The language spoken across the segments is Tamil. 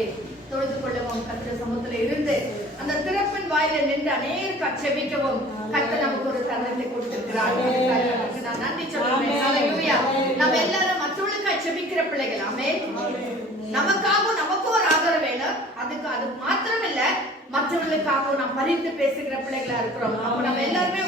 நாளிலே தொழுது கொள்ளவும் கர்த்தர் சமூகத்துல இருந்து அந்த திறப்பின் வாயில நின்று அநேருக்கு அச்சபிக்கவும் கர்த்தர் நமக்கு ஒரு தருணத்தை கொடுத்திருக்கிறார். நான் நன்றி சொல்றேன். ஹல்லேலூயா. நம்ம எல்லாரும் மற்றவர்களுக்கு அச்சபிக்கிற பிள்ளைகள். ஆமென். நமக்காகவும் நமக்கும் ஒரு ஆதரவு வேணும். அதுக்கு அது மாத்திரம் இல்ல, மற்றவர்களுக்காகவும் நாம் பரிந்து பேசுகிற பிள்ளைகளா இருக்கிறோம். அப்ப நம்ம எல்லாருமே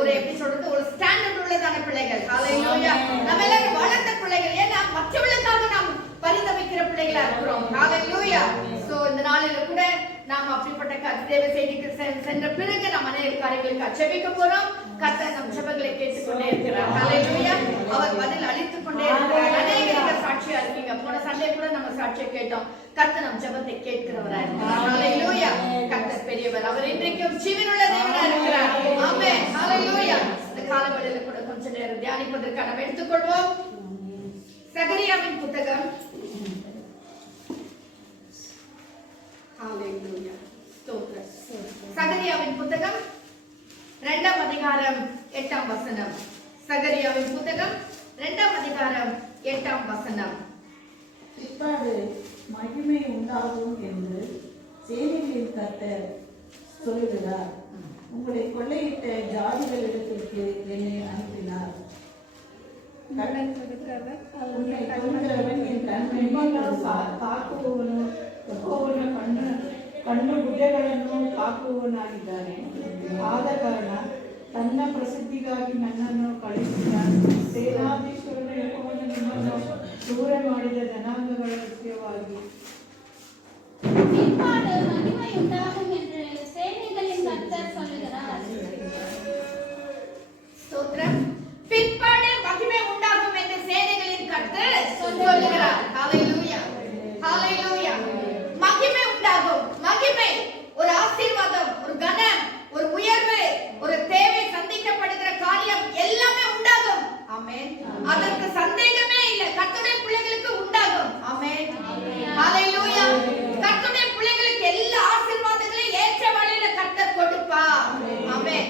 ஒரு எப்படி சொல்றது, ஒரு ஸ்டாண்டர்ட் உள்ளதான பிள்ளைகள். ஹல்லேலூயா. நம்ம எல்லாரும் வளர்ந்த பிள்ளைகள். ஏன்னா மற்றவர்களுக்காக நாம் பரிதவிக்கிற பிள்ளைகளா இருக்கிறோம். ஹல்லேலூயா. சோ இந்த நாளில கூட நாம் அப்படிப்பட்ட தேவ செய்திக்கு சென்ற பிறகு நாம் அநேக காரியங்களுக்கு அச்சபிக்க போறோம். கர்த்தர் நம் ஜெபங்களை கேட்டுக்கொண்டே இருக்கிறார். ஹல்லேலூயா. அவர் பதில் அளித்துக் கொண்டே இருக்கிறார். அநேக சாட்சியா இருக்கீங்க. போன சண்டே கூட நம்ம சாட்சியை கேட்டோம். கர்த்தர் நம் ஜெபத்தை கேட்கிறவரா இருக்கிறார். ஹல்லேலூயா. கர்த்தர் பெரியவர். அவர் இன்றைக்கும் ஜீவனுள்ள தேவனா இருக்கிறார். ஆமென். ஹல்லேலூயா. இந்த காலவெளியில கூட கொஞ்ச நேரம் தியானிப்பதற்கு நாம் எடுத்துக்கொள்வோம். சகரியாவின் புத்தகம். ஹல்லேலூயா. ஸ்தோத்திரம். சகரியாவின் புத்தகம் 2ஆம் அதிகாரம் 8ஆம் வசனம். சகரியாவின் புத்தகம் 2ஆம் அதிகாரம் 8ஆம் வசனம். பிற்பாடு மகிமை உண்டாகும் என்று சேனைகளின் கர்த்தர் சொல்லுகிறார். உங்களை கொள்ளையிட்ட ஜாதிகளிடத்திற்கு என்னை அனுப்பினார். உன்னை கொல்கிறவன் என் கண்மணிகள் ತಾಕುವವನು ಯೆಹೋವನ ಕಣ್ಣು ಗುಡ್ಡೆಗಳನ್ನು ತಾಕುವವನಾಗಿದ್ದಾನೆ. ಆದ ಕಾರಣ ತನ್ನ ಪ್ರಸಿದ್ಧಿಗಾಗಿ ನನ್ನನ್ನು ಕಳುಹಿಸಿದ ಸೇನಾಧೀಶ್ವರನ ಯೆಹೋವನು ನಿಮ್ಮನ್ನು ದೂರ ಮಾಡಿದ ಜನಾಂಗಗಳ ವಿಷಯವಾಗಿ பிற்பாடு மகிமை உண்டாகும் என்று சேனைகளின் கர்த்தர் சொல்லுகிறார். ஸ்தோத்திரம். பிற்பாடு மகிமை உண்டாகும் என்று சேனைகளின் கர்த்தர் சொல்லுகிறார். ஹல்லேலூயா. ஹல்லேலூயா. மகிமை உண்டாகும். மகிமை ஒரு ஆசீர்வாதம், ஒரு கனம், ஒரு உயர்வு, ஒரு தேவை சந்திக்கப்படுகிற காரியம் எல்லாமே உண்டாகும். ஆமென். அதற்கு சந்தேகமே இல்லை. கர்த்தருடைய பிள்ளைகளுக்கு உண்டாகும். ஆமென். ஹல்லேலூயா. கர்த்தருடைய பிள்ளைகளுக்கு எல்லா ஆசீர்வாதங்களையும் ஏற்ற வழியில கர்த்தர் கொடுப்பார். ஆமென்.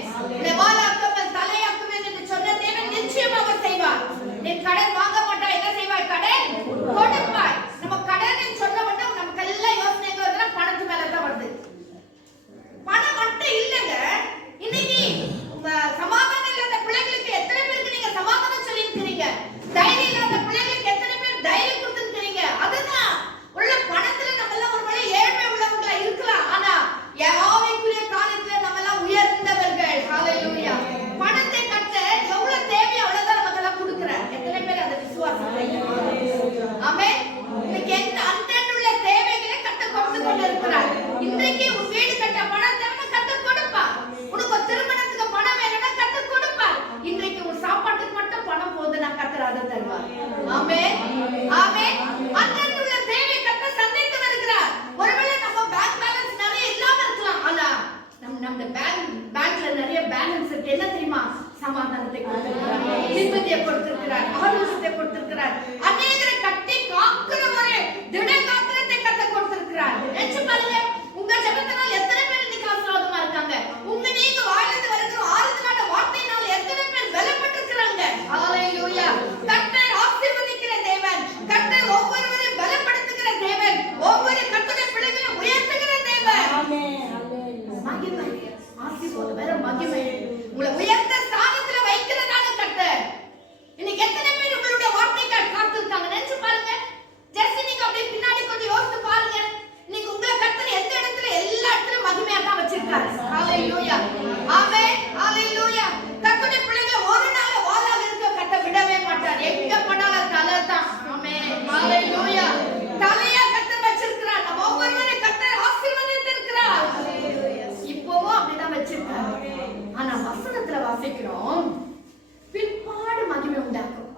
வாலாக்குமல் தலையாக்கும் என்று சொன்ன தேவன் நிச்சயமாக செய்வார். நீ கடன் வாங்க மாட்டா, என்ன செய்வாய்? கடன் கொடுப்பாய். நம்ம கடன் சொன்ன உடனே நமக்கு எல்லாம் யோசனைங்க வருதுன்னா பணத்து மேலதான் வருது. பணம் மட்டும் இல்லைங்க. இன்னைக்கு சமாதானம் இல்லாத பிள்ளைகளுக்கு எத்தனை பேருக்கு நீங்க சமாதானம் சொல்லி இருக்கிறீங்க? தைரியம் இல்லாத பிள்ளைகளுக்கு எத்தனை பேர் தைரியம் கொடுத்திருக்கிறீங்க? அதுதான் உள்ள பணத்துல நம்ம எல்லாம் ஒருவேளை ஏழ்மை உள்ளவங்களா இருக்கலாம். ஆனா யாவைக்குரிய காரியத்துல நம்ம எல்லாம் உயர்ந்தவர்கள். ஹல்லேலூயா. பணத்தை கட்ட எவ்வளவு தேவையோ அவ்வளவுதான் நமக்கு எல்லாம் கொடுக்கிறார். எத்தனை பேர் அந்த விசுவாசம்? ஆமென். இன்னைக்கு என்ன அன்றாட தேவைகளை கட்ட கொடுத்து கொண்டிருக்கிறார். இன்றைக்கு உன் வீடு கட்ட பணம் தேவை, கட்ட கொடுப்பா. உனக்கு ஒரு திருமணத்துக்கு பணம் வேணும்னா கட்ட கொடுப்பா. இன்றைக்கு ஒரு சாப்பாட்டுக்கு மட்டும் பணம் போதுனா கர்த்தர் அதை தருவார். ஆமென். ஆமென். அன்றாட தேவை கட்ட சந்தித்து வருகிறார். ஒருவேளை நம்ம பேங்க் பேலன்ஸ் நிறைய இல்லாம இருக்கலாம். ஆனா நம்ம பேங்க்ல நிறைய பேலன்ஸ் இருக்கு. என்ன தெரியுமா? சமாதானத்தை கொடுத்திருக்கிறார், நிம்மதியை கொடுத்திருக்கிறார், ஆரோக்கியத்தை கொடுத்திருக்கிறார், அநேகரை கட்டி காக்கிற ஒரு திட காத்திரத்தை கத்த கொடுத்திருக்கிறார். நினைச்சு பாருங்க, உங்க ஜெபத்தினால் எத்தனை பேர் இன்னைக்கு ஆசீர்வாதமா இருக்காங்க? நீங்க வாயிலிருந்து வருகிற ஆறுதலான வார்த்தையினால் எத்தனை பேர் பலப்பட்டிருக்கிறாங்க? ஹல்லேலூயா. கர்த்தர் ஆசீர்வதிக்கிற தேவன், கர்த்தர் ஒவ்வொருவரையும் பலப்படுத்துகிற தேவன், ஒவ்வொரு கர்த்தருடைய பிள்ளைகளையும் உயர்த்துகிற தேவன். ஆமென். மகிமை, ஆசீர்வாதம் வேற மகிமை. உங்களை உயர்த்த ஸ்தானத்துல வைக்கிறதான கர்த்தர். இன்னைக்கு எத்தனை பேர் உங்களுடைய வார்த்தைக்காக காத்திருக்காங்க? நினைச்சு பாருங்க. ஜஸ்ட் நீங்க அப்படியே பின்னாடி கொஞ்சம் யோசித்து பாருங்க. நீங்க உங்களை கர்த்தர் எந்த இடத்துல, எல்லா இடத்துலயும் மகிமையா தான் வச்சிருக்காரு. ஹல்லேலூயா. ஆமென். ஹல்லேலூயா. கர்த்தருடைய பிள்ளைகள் ஒரு நாள் வாளாக இருக்க கர்த்தர் விடவே மாட்டார். எங்க போனாலும் தலை தான். ஆமென். ஹல்லேலூயா. தலையா கர்த்தர் வச்சிருக்கிறார். நம்ம ஒவ்வொருவரையும் கர்த்தர் ஆசீர்வதித்திருக்கிறார். இப்போவும் அப்படிதான் வச்சிருக்காரு. ஆனா வசனத்துல வாசிக்கிறோம், பிற்பாடு மகிமை உண்டாகும்.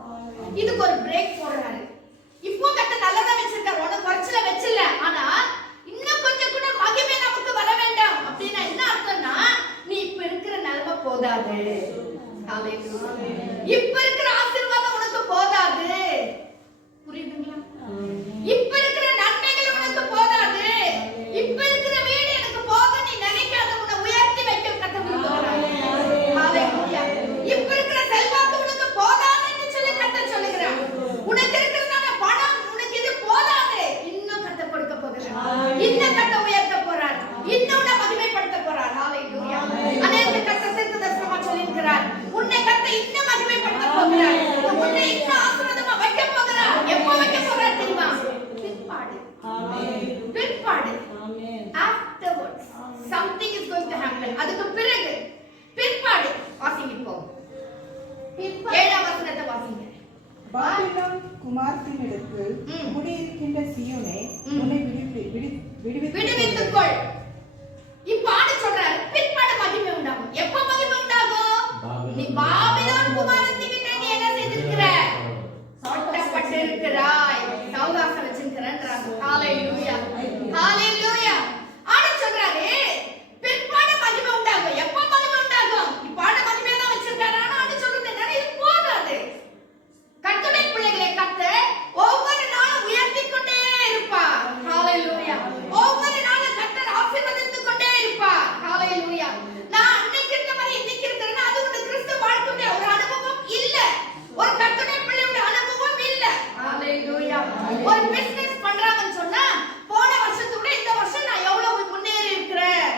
இதுக்கு ஒரு பிரேக் போடுறாரு. இப்போ கர்த்தர் நல்லதா வச்சிருக்காரு, ஒண்ணு குறைச்சல வச்சில்ல. ஆனா இன்னும் கொஞ்சம் கூட மகிமை நமக்கு வர வேண்டாம். அப்படின்னா என்ன அர்த்தம்னா, நீ இப்ப இருக்கிற நிலைமை போதாது. ஹல்லேலூயா. இப்ப இருக்கிற ஆசீர்வாதம் உனக்கு போதாது. புரியுதுங்களா? இப்ப இருக்கிற நன்மைகள் உனக்கு போதாது. இப்ப இருக்கிற வீடு எனக்கு போதும் நீ நினைக்காத, உன்னை உயர்த்தி வைக்க கர்த்தர் விரும்புகிறார். ஹல்லேலூயா. இப்ப இருக்கிற செல்வாக்கு உனக்கு போதாதுன்னு சொல்லி கர்த்தர் சொல்லுகிறார். உனக்கு இருக்கிறதான பணம் உனக்கு இது போதாது, இன்னும் கர்த்தர் கொடுக்க போகிறார். இன்னும் கர்த்தர் உயர்த்த போறார், இன்னும் உன்னை மகிமைப்படுத்த போறார். ஹalleluya. அநேக கர்த்தர் தீர்க்கதரிசனமா சொல்லியிருக்கிறார், உன்னை கர்த்தர் இன்னும் மகிமைப்படுத்த போகிறார், உன்னை இன்னும் ஆசீர்வாதமா வைக்க போகிறார். எப்போ வைக்க போறார் தெரியுமா? பிற்பாடு. Afterwards something is going to happen. அதுக்கு பிறகு பிற்பாடு வாசிங்க. இப்போ 7ஆம் வசனத்தை வாசிங்க. பாபிலோன் குமாரத்தினிடத்தில் குடியிருக்கின்ற சீயோனே, உன்னை விடுவித்துக்கொள். இப்ப ஆண்டு சொல்றாரு, பிற்பாடு மகிமை உண்டாகும். எப்ப மகிமை உண்டாகும்? நீ பாபிலோன் குமாரத்திகிட்ட நீ என்ன செய்திருக்கிற? சாட்டப்பட்டு இருக்கிறாய், சௌகாசம் வச்சிருக்கிறன்றாங்க. ஹalleluya, ஹalleluya. ஆண்டு சொல்றாரு, பிற்பாடு மகிமை உண்டாகும். எப்ப மகிமை உண்டாகும்? இப்ப ஆண்டு மகிமை தான் வச்சிருக்காரு. ஆனா ஆண்டு சொல்றது என்ன? இது போகாது. கர்த்தருடைய பிள்ளைகளை கர்த்தர் ஒவ்வொரு நாளும் உயர்த்திக் கொண்டே இருப்பார். ஹalleluya. ஒவ்வொரு நாளும் கர்த்தர் ஆசீர்வதித்துக் கொண்டே இருப்பார். ஹalleluya. நான் அன்னைக்கு இருந்த மாதிரி இன்னைக்கு இருக்கிறேன்னா அது ஒரு கிறிஸ்தவ வாழ்க்கையுடைய ஒரு அனுபவம் இல்ல. ஒரு கர்த்தருடைய பிள்ளையுடைய அனுபவம் இல்ல. ஹalleluya. ஒரு பிசினஸ் பண்றாங்கன்னு சொன்னா போன வருஷத்தோட இந்த வருஷம் நான் எவ்வளவு முன்னேறி இருக்கிறேன்.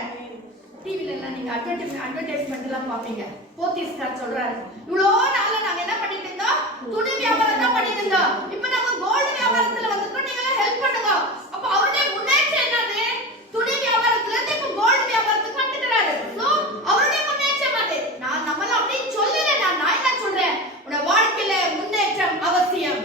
டிவில எல்லாம் நீங்க அட்வர்டைஸ்மென்ட் எல்லாம் பாப்பீங்க. போத்தீஸ்கார் சொல்றாரு, இவ்வளோ நாளா நாங்க என்ன பண்ணிட்டு இருந்தோம்? துணி வியாபாரம் தான் பண்ணிட்டு இருந்தோம். இப்போ நம்ம கோல்டு வியாபாரத்துல வந்துட்டோம், நீங்க எல்லாம் ஹெல்ப் பண்ணுங்க. அப்ப அவருடைய முன்னேற்றம் என்னது? துணி வியாபாரத்துல இருந்து இப்போ கோல்டு வியாபாரத்துக்கு வந்துட்டாரு. சோ அவருடைய முன்னேற்றம் அது. நான் நம்மள அப்படி சொல்லல. நான் என்ன சொல்றேன்? உங்க வாழ்க்கையில முன்னேற்றம் அவசியம்.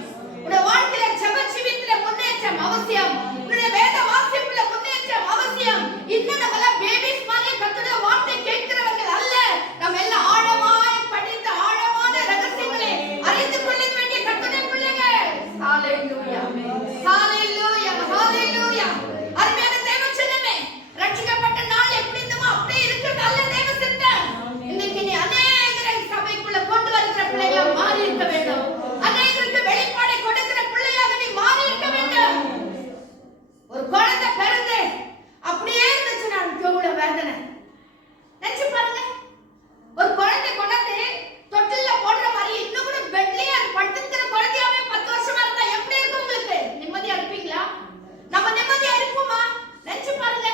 உங்க வாழ்க்கையில ஜெப ஜீவியத்துல முன்னேற்றம் அவசியம். உங்க வேத வாசிப்புல முன்னேற்றம் அவசியம். இன்னும் நம்மள பேபிஸ் மாதிரி கர்த்தருடைய வார்த்தை கேட்கிறவர்கள் அல்ல. நம்ம எல்லாம் ஆழமாய் படித்து ஆழமான ரகசியங்களை அறிந்து கொள்ள வேண்டிய கர்த்தருடைய பிள்ளைகள். ஹalleluya, ஹalleluya, ஹalleluya. அருமையான தேவ ஜனமே, ரட்சிக்கப்பட்ட நாள் எப்படி இருந்தமோ அப்படியே இருக்கிறது அல்ல தேவ சித்தம். இன்னைக்கு நீ அநேகரை சபைக்குள்ள கொண்டு வருகிற பிள்ளைகளா மாறி இருக்க வேண்டும். அநேகருக்கு வெளிப்பாடை கொடுக்கிற பிள்ளையாக நீ மாறி இருக்க வேண்டும். ஒரு குழந்தை பிறந்து அப்படியே இருந்துச்சுன்னா எவ்வளவு வேதனை நினைச்சு பாருங்க. ஒரு குழந்தை கொண்டாந்து தொட்டில்ல போடுற மாதிரி இன்னும் கூட பெட்லயே அது படுத்துக்கிற குழந்தையாவே 10 வருஷமா இருந்தா எப்படி இருக்கும் உங்களுக்கு? நிம்மதியா இருப்பீங்களா? நம்ம நிம்மதியா இருப்போமா? நினைச்சு பாருங்க.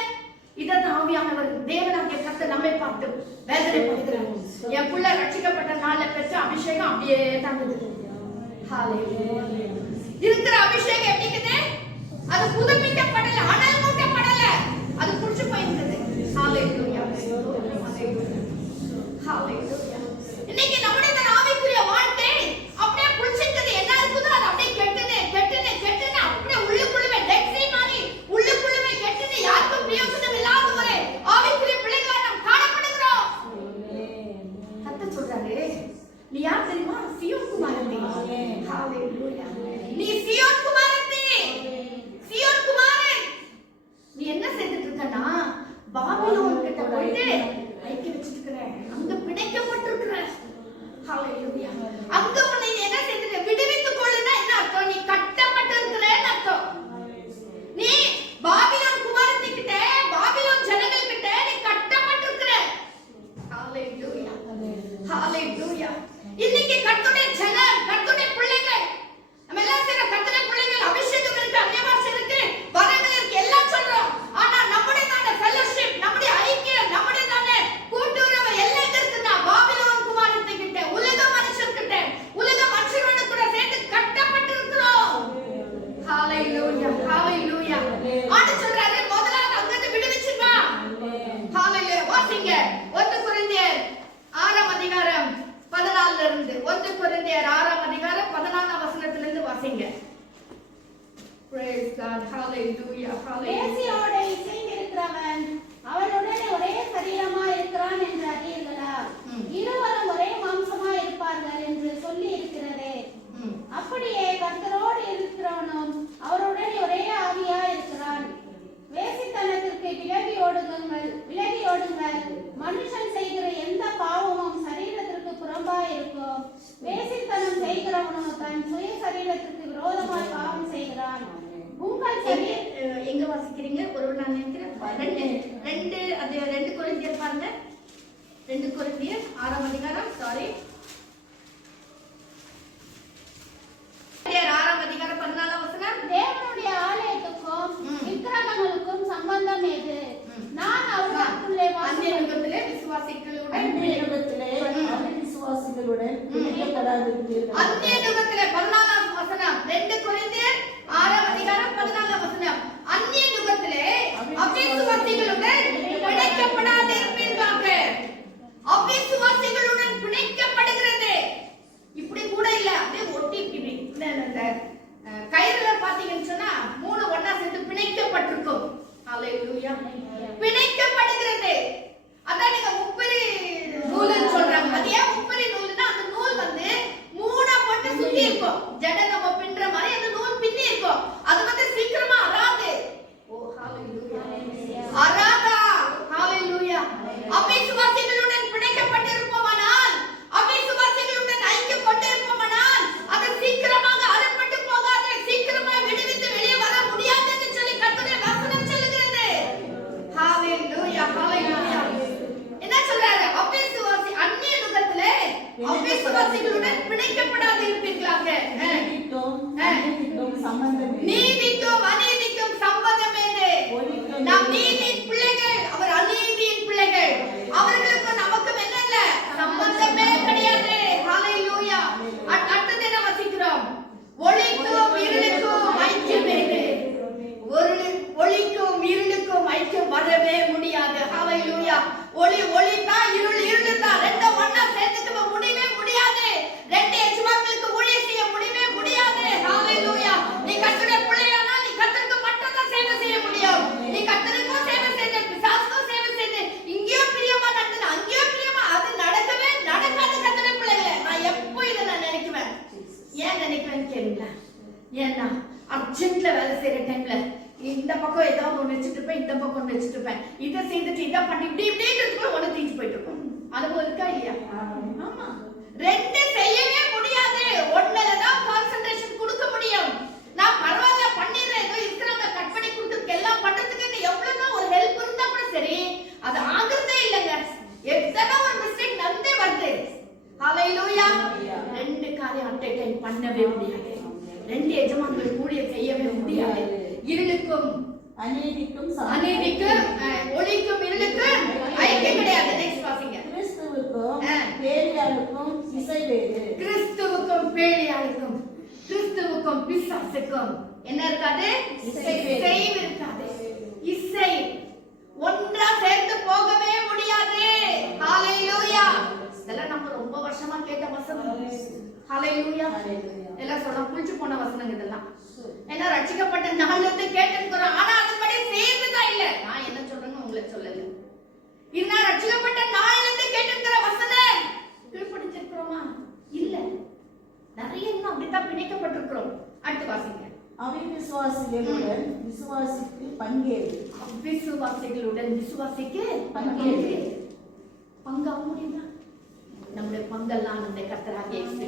இதான் ஆவியானவர் தேவனாகிய கர்த்தர் நம்மை பார்த்து வேதனைப்படுகிறார். என் புள்ள ரட்சிக்கப்பட்ட நாள்ல பெற்ற அபிஷேகம் அப்படியே தாங்குது. ஹalleluya. இருக்கிற அபிஷேகம் எப்படி இருக்குது? அது புதுப்பிக்கப்படல, அனல் மூட்டப்படல, அது புடிச்சு போயிருக்குது. ஹalleluya, ஹalleluya. இன்னைக்கு நம்முடைய ஆவிக்குரிய வாழ்க்கை அப்படியே புடிச்சிருக்குது. என்ன இருக்குதோ அது அப்படியே கெட்டுனே அப்படியே உள்ளுக்குள்ளே டெக்ஸி மாதிரி உள்ளுக்குள்ளே கெட்டுனே யாருக்கும் பிரயோஜனம் இல்லாத ஒரு ஆவிக்குரிய பிள்ளைகளா நாம் காணப்படுகிறோம். கர்த்தர் சொல்றாரு, நீ யார் தெரியுமா? சீயோன் குமாரத்தி. ஹalleluya. நீ சீயோன் குமாரத்தி, சீயோன் குமாரன். நீ என்ன செய்துட்டு இருக்கனா? பாபிலோன் கிட்ட போயிட்டு ஐக்கிய வச்சிட்டு இருக்கற, அங்க பிணைக்கப்பட்டிருக்கிற. ஹalleluya. அங்க உன்னை என்ன செய்துட்டு விடுவித்துக் கொள்ளுனா என்ன அர்த்தம்? நீ கட்டப்பட்டிருக்கிறேன்னு அர்த்தம். நீ பாபிலோன் குமாரத்தி கிட்ட, பாபிலோன் ஜனங்கள் கிட்ட நீ கட்டப்பட்டிருக்கிற. ஹalleluya, ஹalleluya. இன்னைக்கு கர்த்தருடைய ஜனம், கர்த்தருடைய பிள்ளைகள், நம்ம எல்லாம் செய்ற கர்த்தருடைய பிள்ளைகள் அபிஷேகம் இருக்கு, அன்னிய பாஷை இருக்கு, வரங்கள் இருக்கு, எல்லாம் சொல்றோம். ஆனா நம்முடைய தான ஃபெலோஷிப், நம்முடைய ஐக்கியம், நம்முடைய தான கூட்டுறவு எல்லாம் எங்க இருக்குன்னா பாபிலோன் குமாரத்தை கிட்ட, உலக மனுஷர்கிட்ட, உலக மனுஷரோட கூட சேர்ந்து கட்டப்பட்டு இருக்கிறோம். ஹalleluya, ஹalleluya. ஆண்டு சொல்றாரு, முதலாவது அங்க இருந்து விடுவிச்சுமா. ஹalleluya. வாசிங்க 1 கொரிந்தியர் 6ஆம் அதிகாரம் 14 இருந்து 1 கொரிந்தியர் 6ஆம் அதிகாரம் 14ஆம் வசனத்துல இருந்து வாசிங்க. Praise God. Hallelujah. Hallelujah. வேசியோடு இசைந்திருக்கிறவன் அவனுடன் ஒரே சரீரமா இருக்கிறான் என்று அறியீர்களா? இருவரும் ஒரே மாம்சமா இருப்பார்கள் என்று சொல்லி இருக்கிறதே. அப்படியே கர்த்தரோடு இருக்கிறவனும் அவருடன் ஒரே ஆவியா இருக்கிறான். வேசித்தனத்திற்கு விலகி ஓடுங்கள். மனுஷன் செய்கிற எந்த பாவமும் சரீரத்திற்கு புறம்பாய் இருக்கும். வேசித்தனம் செய்கிறவனோ தன் சுய சரீரத்திற்கு விரோதமாய் பாவம் செய்கிறான். உங்கள் எங்க வாசிக்கிறீங்க? ஒரு நான் நினைக்கிறேன் 2 கொரிந்தியர் பாருங்க. 2 கொரிந்தியர் 6ஆம் அதிகாரம், சாரி 6ஆம் அதிகாரம் 14ஆம் வசனம். தேவனுடைய ஆலயத்துக்கும் விக்கிரகங்களுக்கும் அவிசுவாசிகளுடன் அந்நிய யுகத்திலே அவிசுவாசிகளுடன் பிணைக்கப்படாதிருப்பீர்கள். அந்நிய யுகத்திலே 14ஆம் வசனம் 2 கொரிந்தியர் 6ஆம் அதிகாரம் 14ஆம் வசனம். அந்நிய யுகத்திலே அவிசுவாசிகளுடன் பிணைக்கப்படாதிருப்பீர்களாக. அவிசுவாசிகளுடன் பிணைக்கப்படுகிறது. இப்படி கூட இல்ல, அப்படியே ஒட்டி இப்படி இந்த கயிறுல பாத்தீங்கன்னு சொன்னா 3 ஒண்ணா சேர்ந்து பிணைக்கப்பட்டிருக்கும். ஹalleluya. பிணைக்கப்படுகிறது. அதான் நீங்க முப்பரி நூல்னு சொல்றாங்க. அது ஏன் முப்பரி நூல்னா அந்த நூல் வந்து 3 போட்டு சுத்தி இருக்கும். ஜடை நம்ம பின்ன்ற மாதிரி அந்த நூல் பின்னி இருக்கும். அது வந்து சீக்கிரமா அறாது. ஓ ஹalleluya. அறாதா. ஹalleluya. அவிசுவாசிகளுடன் பிணைக்கப்பட்டிருப்போமானால், அவிசுவாசிகளுடன் ஐக்கியம் கொண்டிருப்போமானால் அது சீக்கிரமாக அறுபட்டு போகாது, சீக்கிரமா விடுவித்து வெளியே வர முடியாது என்று சொல்லி கர்த்தருடைய வசனம் சொல்லுகிறது. ஹalleluya. ஹalleluya. என்ன சொல்றாரு? அவிசுவாசி அந்நிய யுகத்திலே அவிசுவாசிகளுடன் பிணைக்கப்படாது இருப்பீர்களாக. நீதிக்கும் சம்பந்தமே. நீதிக்கும் அநீதிக்கும் சம்பந்தம் ஏது? நாம் நீதியின் பிள்ளைகள், அவர் அநீதியின் பிள்ளைகள். அவர்களுக்கு நமக்கும் என்ன இல்ல, சம்பந்தமே கிடையாது. ஹalleluya. அடுத்தது என்ன வாசிக்கிறோம்? ஒளிக்கும் இருளுக்கும் ஐக்கியம் ஏது? ஒளிக்கும் இருளுக்கும் ஐக்கியம் வரவே முடியாது. ஹalleluya. ஒளி தான், இருள் தான். ரெண்டும் ஒண்ணா சேர்த்துக்க முடியவே முடியாது. ரெண்டு எஜமான்களுக்கு ஊழியம் செய்ய முடியவே முடியாது. ஹalleluya. நீ கர்த்தருடைய பிள்ளையானா நீ கர்த்தருக்கு மட்டும் தான் சேவை செய்ய முடியும். நீ கர்த்தருக்கும் சேவை செய்து பிசாசுக்கும் சேவை செய்து இங்கேயோ பிரியமா நடந்து அங்கேயோ பிரியமா, அது நடக்கவே நடக்காது. கர்த்தருடைய பிள்ளைகளே, நான் எப்போ இதை நான் நினைக்குவேன். ஏன் நினைக்குவேன்னு கேளுங்க. ஏன்னா அர்ஜென்ட்ல வேலை செய்யற டைம்ல இந்த பக்கம் ஏதாவது ஒண்ணு வச்சுட்டு இருப்பேன், இந்த பக்கம் ஒண்ணு வச்சுட்டு இருப்பேன். இதை செய்துட்டு இதை பண்ணி இப்படின்றதுக்குள்ள ஒண்ணு தீஞ்சு போயிட்டு இருக்கும். அனுபவம் இருக்கா இல்லையா? ஆமா. ரெண்டு செய்யவே முடியாது. ஒண்ணுலதான் கான்சென்ட்ரேஷன் கொடுக்க முடியும். நான் பரவாயில்ல பண்ணிடுறேன், ஏதோ இருக்கிறவங்க கட் பண்ணி கொடுத்துருக்கு எல்லாம் பண்றதுக்கு எவ்வளவுதான் ஒரு ஹெல்ப் இருந்தா கூட சரி, அது ஆகுறதே இல்லைங்க. எத்தனை ஒரு மிஸ்டேக் நடந்தே வருது. ஹalleluya. ரெண்டு காரியம் அட் எ டைம் பண்ணவே முடியாது. ரெண்டு எஜமான்கள் கூடிய செய்யவே முடியாது. இருளுக்கும் அநீதிக்கும் ஒளிக்கும் இருளுக்கும் ஐக்கியம் கிடையாது. நெக்ஸ்ட் வாசிங்க. கிறிஸ்துவுக்கும் பேலியாளுக்கும் இசை வேறு. கிறிஸ்துவுக்கும் பேலியாளுக்கும், கிறிஸ்துவுக்கும் பிசாசுக்கும் என்ன இருக்காது? இசை இருக்காது. இசை ஒன்றா சேர்ந்து போகவே முடியாது. ஹalleluya. இதெல்லாம் நம்ம ரொம்ப வருஷமா கேட்ட வசனம். ஹalleluya. எல்லாம் சொல்ல புளிச்சு போன வசனங்க இதெல்லாம். ஏன்னா ரட்சிக்கப்பட்ட நாள்ல இருந்து கேட்டுக்கிறோம். ஆனா அதுபடி சேர்ந்துதான் இல்ல. நான் என்ன சொல்றேன்னு உங்களுக்கு சொல்லல. இது ரட்சிக்கப்பட்ட நாள்ல இருந்து கேட்டுக்கிற வசனம் கீழ்படிச்சிருக்கிறோமா? இல்ல. நிறைய இன்னும் அப்படித்தான் பிணைக்கப்பட்டிருக்கிறோம். அடுத்து வாசிங்க. அவிசுவாசிகளுடன் விசுவாசிக்கு பங்கேறு. அவிசுவாசிகளுடன் விசுவாசிக்கு பங்கேறு. பங்காக முடியுமா? நம்முடைய பங்கெல்லாம் நம்முடைய கர்த்தராகிய இயேசு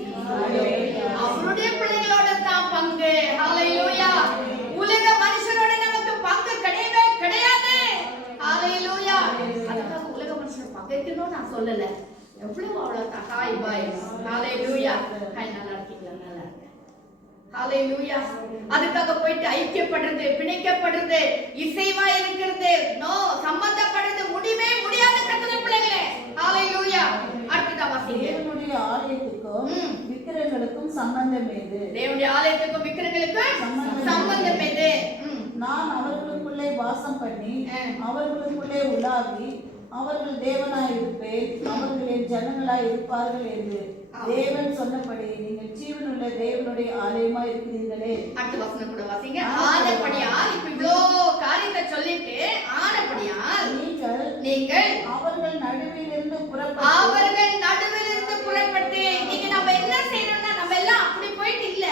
அவருடைய பிள்ளைகளோட தான் பங்கு. ஹalleluya. உலக மனுஷரோட நமக்கு பங்கு கிடையவே கிடையாது. ஹalleluya. அதுக்காக உலக மனுஷன் பகைக்கணும்னு நான் சொல்லல. எவ்வளவு அவ்வளவு ஹாய் பாய். ஹalleluya. ஹாய், நல்லா இருக்கீங்களா? நல்லா இருக்கேன். ஹalleluya. அதுக்காக போயிட்டு ஐக்கியப்படுறது, பிணைக்கப்படுறது, இசைவா இருக்கிறது, நோ சம்பந்தப்படுறது முடியவே முடியாத கர்த்தருடைய பிள்ளைகளே. ஹalleluya. அடுத்ததா வாசிங்க. தேவனுடைய ஆலயத்துக்கும் விக்கிரகங்களுக்கும் சம்பந்தம் ஏது? தேவனுடைய ஆலயத்துக்கும் விக்கிரகங்களுக்கும் சம்பந்தம் ஏது? நான் அவர்களுக்குள்ளே வாசம் பண்ணி அவர்களுக்குள்ளே உலாவி அவர்கள் தேவனாய் இருப்பேன், அவர்களின் ஜனங்களாய் இருப்பார்கள் என்று தேவன் சொன்னபடி நீங்கள் ஜீவனுள்ள தேவனுடைய ஆலயமாய் இருக்கிறீர்களே. அடுத்த வசனம் கூட வாசிங்க. ஆனபடியால் இப்ப இவ்ளோ காரியத்தை சொல்லிட்டு ஆனபடியால் நீங்கள் அவர்கள் நடுவிலிருந்து புறப்பட்டு நீங்க நம்ம என்ன செய்யணும்னா நம்ம எல்லாம் அப்படி போயிட்டு இல்ல,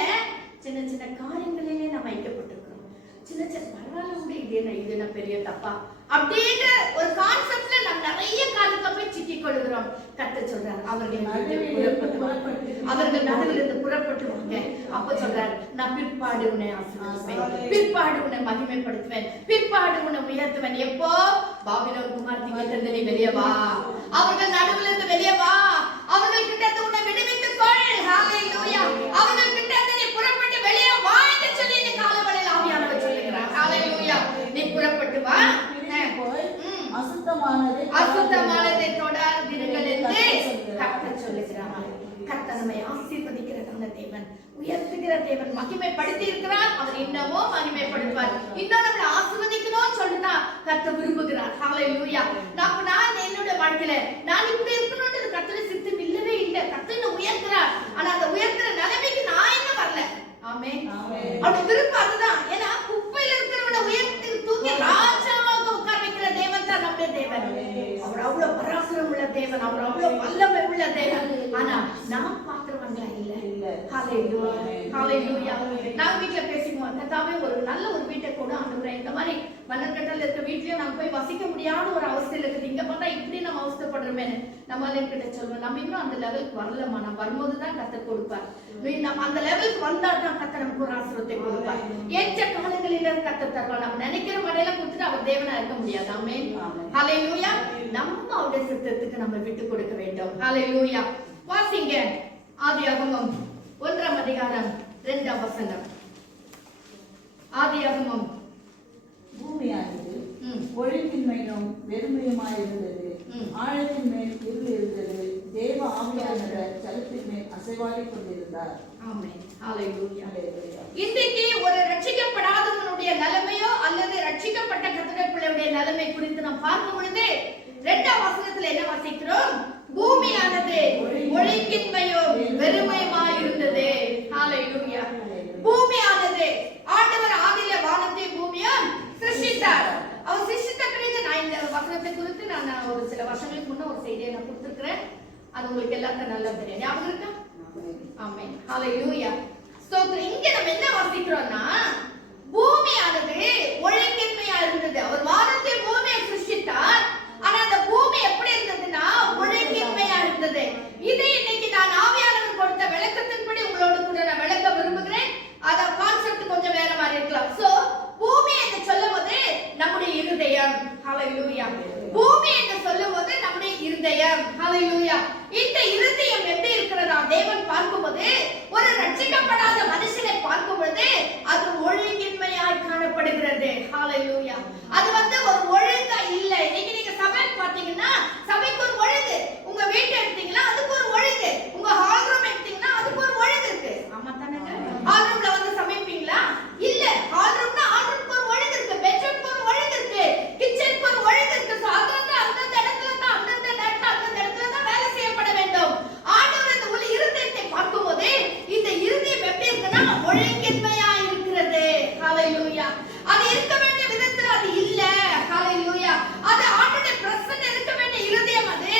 சின்ன சின்ன காரியங்களிலே நம்ம ஐக்கியப்பட்டிருக்கிறோம். சின்ன சின்ன பரவாயில்ல இது என்ன பெரிய தப்பா அப்படின்ற ஒரு கான்செப்ட்ல நம்ம நிறைய காரியத்தை போய் சிக்கிக் கொள்கிறோம். கர்த்தர் சொல்றார் அவர்கள் நடுவிலிருந்து புறப்பட்டுவாங்க. அப்ப சொல்றாரு, நான் பிற்பாடு உன்னை ஆசீர்வதிப்பேன், பிற்பாடு உன்னை மகிமைப்படுத்துவேன், பிற்பாடு உன்னை உயர்த்துவேன். எப்போ? பாபிலோன் குமாரத்தி கிட்ட நீ வெளியே வா, அவர்கள் நடுவிலிருந்து வெளியே வா, அவர்கள் கிட்ட உன்னை விடுவித்துக் கொள். ஹalleluya. அவர்கள் கிட்ட நீ புறப்பட்டு வெளியே வா என்று சொல்லி இந்த காலவளையில் ஆவியானவர் சொல்லுகிறார். ஹalleluya. நீ புறப்பட்டு வா, அசுத்தம் அசுத்தமானதை தொடாதிருங்கள் என்று கர்த்தர் சொல்லுகிறார். கர்த்தர் நம்மை ஆசீர்வதிக்கிறதான தேவன், உயர்த்துகிற தேவன், மகிமைப்படுத்தி இருக்கிறார். அவர் இன்னமும் மகிமைப்படுத்துவார். இன்னும் நம்மளை ஆசீர்வதிக்கணும்னு சொல்லிதான் கர்த்தர் விரும்புகிறார். ஹல்லேலூயா. நான் என்னோட வாழ்க்கையில நான் இப்படி இருக்கணும்ன்றது கர்த்தருடைய சித்தம் இல்லவே இல்லை. கர்த்தர் உயர்த்துறார். ஆனா அந்த உயர்த்துற நிலைமைக்கு நான் என்ன வரல. ஆமென். அவருடைய விருப்பம் அதுதான். ஏன்னா குப்பையில இருக்கிறவனை உயர்த்தி தூக்கி ராஜாவாக உட்கார வைக்கிற தேவன் தான் நம்முடைய தேவன். அவர் அவ்வளவு பராக்கிரம் உள்ள தேவன், அவர் அவ்வளவு வல்லமை உள்ள தேவன். ஆனா நாம் பாக்குறவங்களா இல்ல. ஹல்லேலூயா, ஹல்லேலூயா. நான் வீட்டுல பேசிக்குவோம், கர்த்தாவே ஒரு நல்ல ஒரு வீட்டை கூட ஆண்டவரே, இந்த மாதிரி மன்னர்கட்டல இருக்க வீட்லயும் நாங்க போய் வசிக்க முடியாத ஒரு அவஸ்தையில இருக்குது. இங்க பார்த்தா இப்படி நம்ம அவஸ்தைப்படுறோமே நம்ம கிட்ட சொல்லுவோம். நம்ம இன்னும் அந்த லெவலுக்கு வரலமா. நம்ம வரும்போதுதான் கர்த்தர் கொடுப்பார். நம்ம அந்த லெவலுக்கு வந்தாதான் கர்த்தர் நமக்கு ஒரு ஆசீர்வாதத்தை கொடுப்பார். ஏற்ற காலங்களில கர்த்தர் தருவார். நம்ம நினைக்கிற மடையில கொடுத்துட்டு அவர் தேவனா இருக்க முடியாது. ஆமென், ஹல்லேலூயா. நம்ம அவருடைய சித்தத்துக்கு நம்ம விட்டு கொடுக்க வேண்டும். ஹல்லேலூயா. வாசிங்க ஆதியாகமம் 1ஆம் அதிகாரம் 2ஆம் வசனம். ஆதியாகமம். பூமியானது ஒழுங்கின்மையும் வெறுமையுமாயிருந்தது. ஆழத்தின் மேல் இருள் இருந்தது. தேவ ஆவியானவர் ஜலத்தின் மேல் அசைவாடிக் கொண்டிருந்தார். ஆமென், ஹல்லேலூயா. இன்றைக்கு ஒரு ரட்சிக்கப்படாதவனுடைய நிலைமையோ அல்லது ரட்சிக்கப்பட்ட கர்த்தருடைய பிள்ளையுடைய நிலைமை குறித்து நாம் பார்க்கும் பொழுது 2ஆம் வசனத்துல என்ன வாசிக்கிறோம்? பூமியானது ஒழுங்கின்மையும் வெறுமையுமாய் இருந்தது. ஹல்லேலூயா. பூமியானது ஆண்டவர் ஆதியிலே வானத்தையும் பூமியும் சிருஷ்டித்தார். அவர் சிருஷ்டித்த பிறகு நான் இந்த வசனத்தை குறித்து நான் ஒரு சில வருஷங்களுக்கு முன்ன ஒரு செய்தியை நான் கொடுத்திருக்கிறேன். அது உங்களுக்கு எல்லாருக்கும் நல்லா தெரியும். ஞாபகம் இருக்கா? ஆமென், ஹல்லேலூயா. ஸ்தோத்திரம். இங்க நம்ம என்ன வாசிக்கிறோம்னா, பூமியானது ஒழுங்கின்மையா இருந்தது. அவர் வானத்தையும் பூமியை சிருஷ்டித்தார். ஆனா அந்த பூமி எப்படி இருந்ததுன்னா ஒழுங்கின்மையா இருந்தது. இதை இன்னைக்கு நான் ஆவியானவர் கொடுத்த விளக்கத்தின்படி உங்களோட கூட நான் விளக்க விரும்புகிறேன். அத கான்செப்ட் கொஞ்சம் வேற மாதிரி இருக்கலாம். சோ பூமி என்று சொல்லும்போது நம்முடைய இருதயம். ஹல்லேலூயா. பூமி என்று சொல்லும்போது நம்முடைய இருதயம். ஹல்லேலூயா. இந்த இருதயம் எப்படி இருக்கிறதா தேவன் பார்க்கும்போது, ஒரு ரட்சிக்கப்படாத மனுஷனை பார்க்கும்போது அது ஒழுங்கின்மையாய் காணப்படுகிறது. ஹல்லேலூயா. அது ஒரு ஒழுங்கா இல்ல. இன்னைக்கு நீங்க சபை பாத்தீங்கன்னா சபைக்கு ஒரு ஒழுங்கு, உங்க வீட்டை எடுத்தீங்கன்னா அதுக்கு ஒரு ஒழுங்கு, உங்க ஹால் ரூம் எடுத்தீங்கன்னா அதுக்கு ஒரு ஒழுங்கு இருக்கு. ஆமா தானங்க? ஹால் ரூம்ல வந்து சமைப்பீங்களா? இல்ல. ஹால் ரூம்னா ஹால் ரூம்க்கு ஒரு ஒழுங்கு இருக்கு, பெட்ரூம்க்கு ஒரு ஒழுங்கு இருக்கு, கிச்சனுக்கு ஒரு ஒழுங்கு இருக்கு. சோ அது அந்தந்த இடத்துல தான், அந்தந்த நேரத்துல அந்தந்த இடத்துல தான் வேலை செய்யப்பட வேண்டும். ஆண்டவர் இந்த உள்ள இருதயத்தை பார்க்கும்போது இந்த இருதயம் எப்படி இருக்குன்னா ஒழுங்கின்மையா இருக்கிறது. ஹல்லேலூயா. அது இருக்க வேண்டிய விதத்துல அது இல்ல. ஹல்லேலூயா. அது ஆண்டவருடைய பிரசன்னம் இருக்க வேண்டிய இருதயம். அது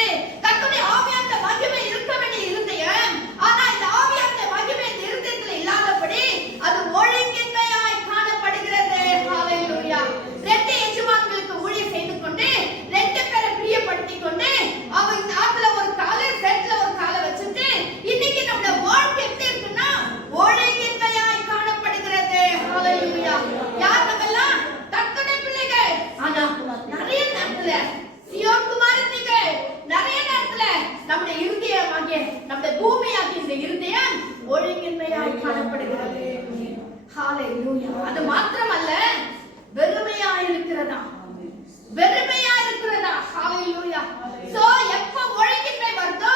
கர்த்தருடைய ஆவியான மகிமை இருக்க வேண்டிய இருதயம். ஆனா இந்த ஆவியான மகிமை இந்த இருதயத்துல இல்லாதபடி அது ஒழுங்கின்மையாய் காணப்படுகிறது. ஹல்லேலூயா. 2 எஜமான்களுக்கு ஊழியம் செய்து கொண்டு 2 பேரை பிரியப்படுத்திக் கொண்டு அவங்க ஆத்துல ஒரு காலை செட்ல ஒரு காலை வச்சுட்டு இன்னைக்கு நம்மளோட வாழ்க்கை எப்படி இருக்குன்னா ஒழுங்கின்மையாய் காணப்படுகிறது. ஹல்லேலூயா. யார் நம்மெல்லாம் கர்த்தருடைய பிள்ளைகள். ஆனா நிறைய நேரத்துல சியோன் குமாரத்திகள் நிறைய நேரத்துல நம்முடைய இருதயமாகிய நம்முடைய பூமியாகிய இந்த இருதயம் ஒழுங்கின்மையாய் காணப்படுகிறது. ஹல்லேலூயா. அது மாத்திரமல்ல, வெறுமையாய் இருக்கிறதா, வெறுமையா இருக்கிறதா. ஹல்லேலூயா. சோ எப்ப ஒழுங்கின்மை வருதோ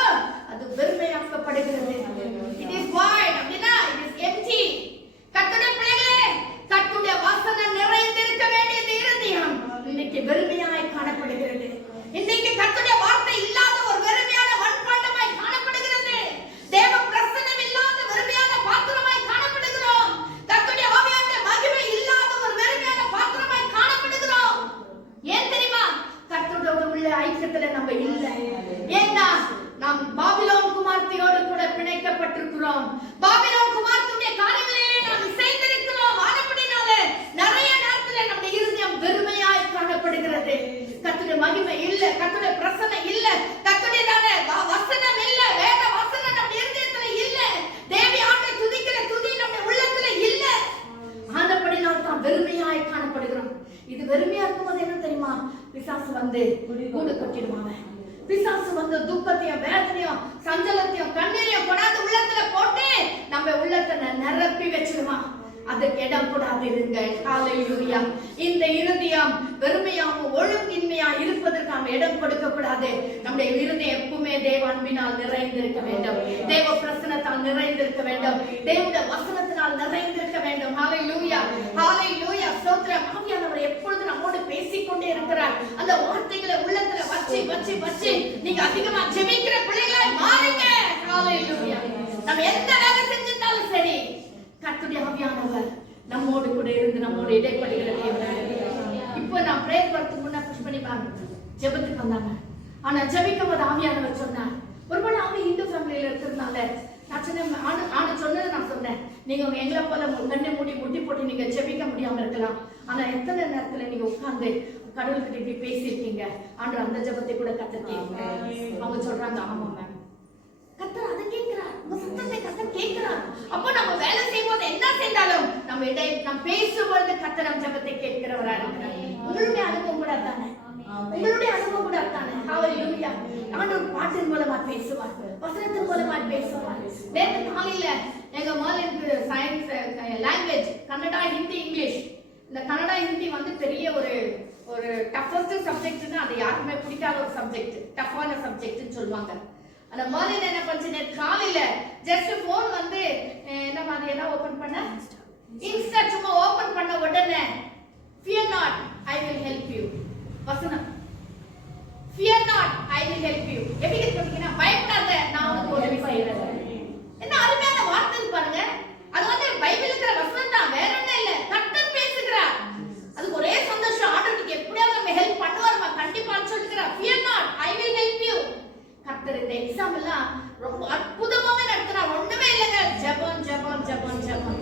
அது வெறுமையாக்கப்படுகிறது. It is void. அப்படினா it is empty. கர்த்தருடைய பிள்ளைகளே, கர்த்தருடைய வசனம் நிறைந்திருக்க வேண்டியது இருதயம் இன்னைக்கு வெறுமையாய் காணப்படுகிறது. இன்னைக்கு கர்த்தருடைய வார்த்தை இல்லாத ஒரு வெறுமையான மண்பாண்டமாய் காணப்படுகிறது. தேவ பிரசன்னம் இல்லாத வெறுமையான பாத்திரமாய் காணப்படுகிறோம். கர்த்தருடைய ஆவியான மகிமை இல்லாத ஒரு வெறுமையான பாத்திரமாய் காணப்படுகிறோம். ஏன் தெரியுமா? கர்த்தரோட உள்ள ஐக்கியத்துல நம்ம இல்ல. ஏன்னா நாம் பாபிலோன் குமார்த்தியோடு கூட பிணைக்கப்பட்டிருக்கிறோம். பாபிலோன் குமார்த்தியுடைய காரியங்களிலே நாம் இசைந்திருக்கிறோம். ஆனபடினால நிறைய நேரத்துல நம்முடைய இருதயம் வெறுமையாய் காணப்படுகிறது. கர்த்தருடைய மகிமை இல்ல, கர்த்தருடைய பிரசன்னம் இல்ல, கர்த்தருடையதான வசனம் இல்ல, வேத வசனம் நம்ம இருதயத்துல இல்ல, தேவியானை துதிக்கிற துதி நம்ம உள்ளத்துல இல்ல. ஆனபடினால தான் வெறுமையாய் காணப்படுகிறோம். இது வெறுமையா இருக்கும்போது என்ன தெரியுமா? பிசாசு வந்து கூடு கட்டிடுவாங்க. பிசாசு வந்து துக்கத்தையும் வேதனையும் சஞ்சலத்தையும் கண்ணீரையும் கொண்டாந்து உள்ளத்துல போட்டு நம்ம உள்ளத்தை நிரப்பி வச்சிருவான். அதற்கு இடம் கூடாதிருங்கள். ஹalleluya. இந்த இருதயம் வெறுமையாகவும் ஒழுங்கின்மையா இருப்பதற்கு நாம் இடம் கொடுக்க கூடாது. நம்முடைய இருதயம் எப்பவுமே தேவ அன்பினால் நிறைந்திருக்க வேண்டும், தேவ பிரசன்னத்தால் நிறைந்திருக்க வேண்டும், தேவனுடைய வசனத்தினால் நிறைந்திருக்க வேண்டும். ஹalleluya, ஹalleluya. ஸ்தோத்திரம். ஆவியானவர் எப்பொழுது நம்மோடு பேசிக்கொண்டே இருக்கிறார். அந்த வார்த்தைகளை உள்ளத்துல வச்சு வச்சு வச்சு நீங்க அதிகமா ஜெபிக்கிற பிள்ளைகளாய் மாறுங்க. ஹalleluya. நம்ம எந்த வேலை செஞ்சிருந்தாலும் சரி, கர்த்தருடைய ஆவியானவர் நம்மோடு கூட இருந்து நம்மோடு இடைப்படுகிற தேவன். இப்போ நான் பிரேயர் வரதுக்கு முன்ன புஷ் பண்ணி பாருங்க, ஜெபத்துக்கு வந்தாங்க. ஆனா ஜெபிக்கும் போது ஆவியானவர் சொன்னார், ஒருவேளை அவங்க இந்து ஃபேமிலியில இருக்கிறதுனால நான் சொன்னேன், ஆனா சொன்னது நான் சொன்னேன், நீங்க எங்களை போல கண்ணை மூடி முட்டி போட்டு நீங்க ஜெபிக்க முடியாம இருக்கலாம், ஆனா எத்தனை நேரத்துல நீங்க உட்கார்ந்து கடவுள்கிட்ட இப்படி பேசியிருக்கீங்க, ஆண்டு அந்த ஜெபத்தை கூட கத்துட்டீங்க. அவங்க சொல்றாங்க, ஆமா மேம், கர்த்தர் அதை கேட்கிறார், உங்க சத்தத்தை கர்த்தர் கேட்கிறார். அப்போ நம்ம வேலை செய்யும்போது என்ன செஞ்சாலும் நம்ம பேசும்போது கர்த்தர் நம்ம ஜெபத்தை கேட்கிறவரா இருக்கிறார். உங்களுடைய அனுபவம் கூட தானே, உங்களுடைய அனுபவம் கூட தானே. ஹalleluya. ஆண்டவர் பாட்டின் மூலமா பேசுவார், வசனத்தின் மூலமா பேசுவார். நேற்று காலையில எங்க மகளுக்கு science language Kannada, Hindi, English. இந்த கன்னடா ஹிந்தி வந்து பெரிய ஒரு டஃபஸ்ட் சப்ஜெக்ட்னா அது யாருக்குமே பிடிக்காத ஒரு சப்ஜெக்ட், டஃப்பான சப்ஜெக்ட்னு சொல்லுவாங்க. அந்த மாதிரி என்ன பண்ணு, காலையில ஜஸ்ட் போன் வந்து என்ன மாதிரி என்ன ஓபன் பண்ண, இன்ஸ்டா சும்மா ஓபன் பண்ண உடனே fear not I will help you வசனம், fear not I will help you. எப்படி சொல்றீங்கன்னா, பயப்படாத நான் உனக்கு உதவி செய்றேன். என்ன அருமையான வார்த்தை பாருங்க. அது வந்து பைபிள்ல இருக்கிற வசனம் தான், வேற ஒண்ணும் இல்ல. கர்த்தர் பேசுகிறார். அதுக்கு ஒரே சந்தோஷம், ஆண்டவருக்கு எப்படியாவது நம்ம ஹெல்ப் பண்ணுவாருமா, கண்டிப்பா சொல்லிக்கிறார். fear not I will help you. கர்த்தர் இந்த எக்ஸாம் எல்லாம் ரொம்ப அற்புதமாவே நடத்துறார். ஒண்ணுமே இல்லைங்க, ஜெபம் ஜெபம் ஜெபம் ஜெபம்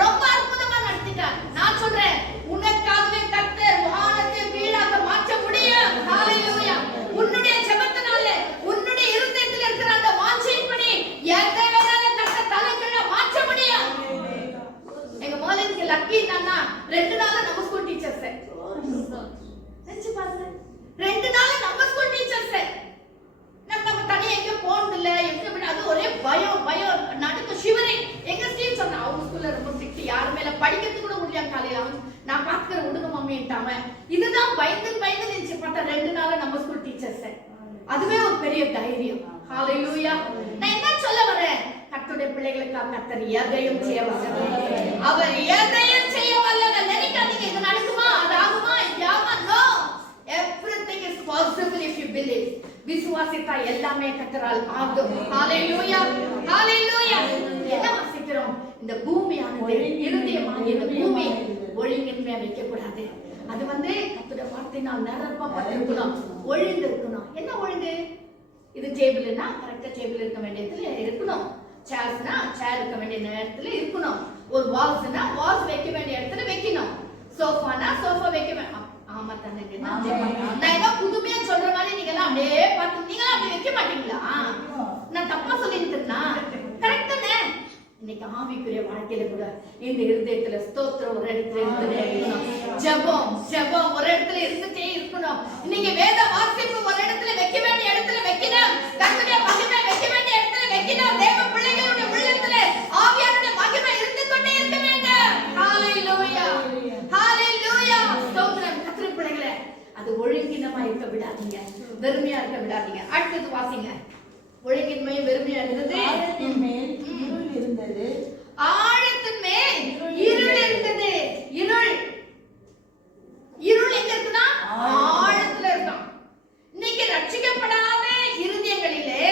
ரொம்ப அற்புதமா நடத்திட்டார். நான் சொல்றேன், உனக்காகவே கர்த்தர் வானத்தை வீடாக மாற்ற முடியும். ஹalleluya. உன்னுடைய ஜெபத்தினால உன்னுடைய இருதயத்தில் இருக்கிற அந்த வாஞ்சையின்படி எதை வேணாலும் கர்த்தர் தலைகீழ மாற்ற முடியும். எங்க மகளுக்கு லக்கி என்னன்னா 2 நாள் நம்ம ஸ்கூல் டீச்சர்ஸ். நினைச்சு பாருங்க, 2 நாள் நம்ம ஸ்கூல் டீச்சர்ஸ். நம்ம தனியா எங்க போறது இல்ல, எங்க அது ஒரே பயம் பயம் நடுக்கு ஷிவரிங். எங்க ஸ்டீவ் சொன்னா, அவங்க ஸ்கூல்ல ரொம்ப ஸ்ட்ரிக்ட், யாரு மேல படிக்கிறது கூட முடியல. காலையில நான் பாத்துக்கிற விடுங்க மம்மிட்டாம இதுதான் பயந்து பயந்து நினைச்சு பார்த்தா 2 நாள் நம்ம ஸ்கூல் டீச்சர்ஸ். அதுவே ஒரு பெரிய தைரியம். ஹalleluya. நான் என்ன சொல்ல வரேன், கர்த்தருடைய பிள்ளைகளுக்காக கர்த்தர் எதையும் செய்ய வல்லவர், அவர் எதையும் செய்ய வல்லவர். நினைக்காதீங்க இது நடக்குமா, அது ஆகுமா, யாமா, no, everything is possible if you believe. விசுவாசித்தா எல்லாமே கர்த்தரால் ஆகும். ஹalleluya, ஹalleluya. என்ன வாசிக்கிறோம், இந்த பூமியானது இருதயமாகிய இந்த பூமி ஒழுங்கின்மையா வைக்க கூடாது. அது வந்து கர்த்தருடைய வார்த்தையினால் நிரப்பப்பட்டிருக்கணும், ஒழுங்கு இருக்கணும். என்ன ஒழுங்கு, இது டேபிள்னா கரெக்டா டேபிள் இருக்க வேண்டிய இடத்துல இருக்கணும், சேர்ஸ்னா சேர் இருக்க வேண்டிய இடத்துல இருக்கணும், ஒரு வால்ஸ்னா வால்ஸ் வைக்க வேண்டிய இடத்துல வைக்கணும், சோஃபானா சோஃபா வைக்க வேண்டாம். ஆமா தானே, நான் ஏதோ புதுமையா சொல்ற மாதிரி நீங்க எல்லாம் அப்படியே பார்த்து நீங்க அப்படி வைக்க மாட்டீங்களா? நான் தப்பா சொல்லிருக்கேன்னா கரெக்ட் தானே? இன்னைக்கு ஆவிக்குரிய வாழ்க்கையில கூட இந்த இருதயத்துல ஸ்தோத்திரம் ஒரு இடத்துல இருந்துட்டே இருக்கணும், ஜெபம் ஜெபம் ஒரு இடத்துல இருந்துட்டே இருக்கணும். இன்னைக்கு வேத வாசிப்பு ஒரு இடத்துல வைக்க வேண்டிய இடத்துல வைக்கணும், கர்த்தருடைய மகிமை வைக்க வேண்டிய இடத்துல வைக்கணும். தேவ பிள்ளைகளுடைய உள்ளத்துல ஆவியானுடைய மகிமை இருந்து கொண்டே இருக்க வேண்டும். ஹalleluya, ஹalleluya. ஸ்தோத்திரம். கர்த்தருடைய பிள்ளைகளே, அது ஒழுங்கினமா இருக்க விடாதீங்க, வெறுமையா இருக்க விடாதீங்க. அடுத்தது வாசிங்க. ஒழுங்கின்மை வெறுமையா இருந்தது, ஆழத்தின் மேல் இருள் இருந்தது, ஆழத்தின் மேல் இருள் இருந்தது. இருள் இருள் எங்க இருக்குன்னா ஆழத்துல இருக்கான். இன்னைக்கு ரட்சிக்கப்படாத இருதயங்களிலே,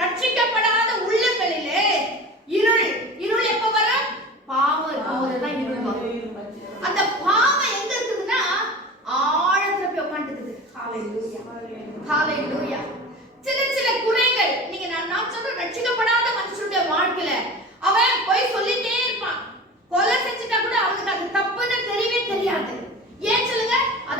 ரட்சிக்கப்படாத உள்ளங்களிலே இருள். இருள் எப்ப வரும், பாவம் இருக்கும்போதுதான் இருள் வரும். அந்த பாவம் எங்க இருக்குதுன்னா ஆழத்துல போய் உட்காந்துக்குது. ஹalleluya, ஹalleluya. சில குறைகள் நீங்க நான் சொல்ற ரட்சிக்கப்படாத மனுஷனுடைய வாழ்க்கையில அவன் போய் சொல்லிட்டே இருப்பான். கொலை செஞ்சுட்டா கூட அவனுக்கு அது தப்புன்னு தெரியவே தெரியாது. ஏன் சொல்லுங்க, அது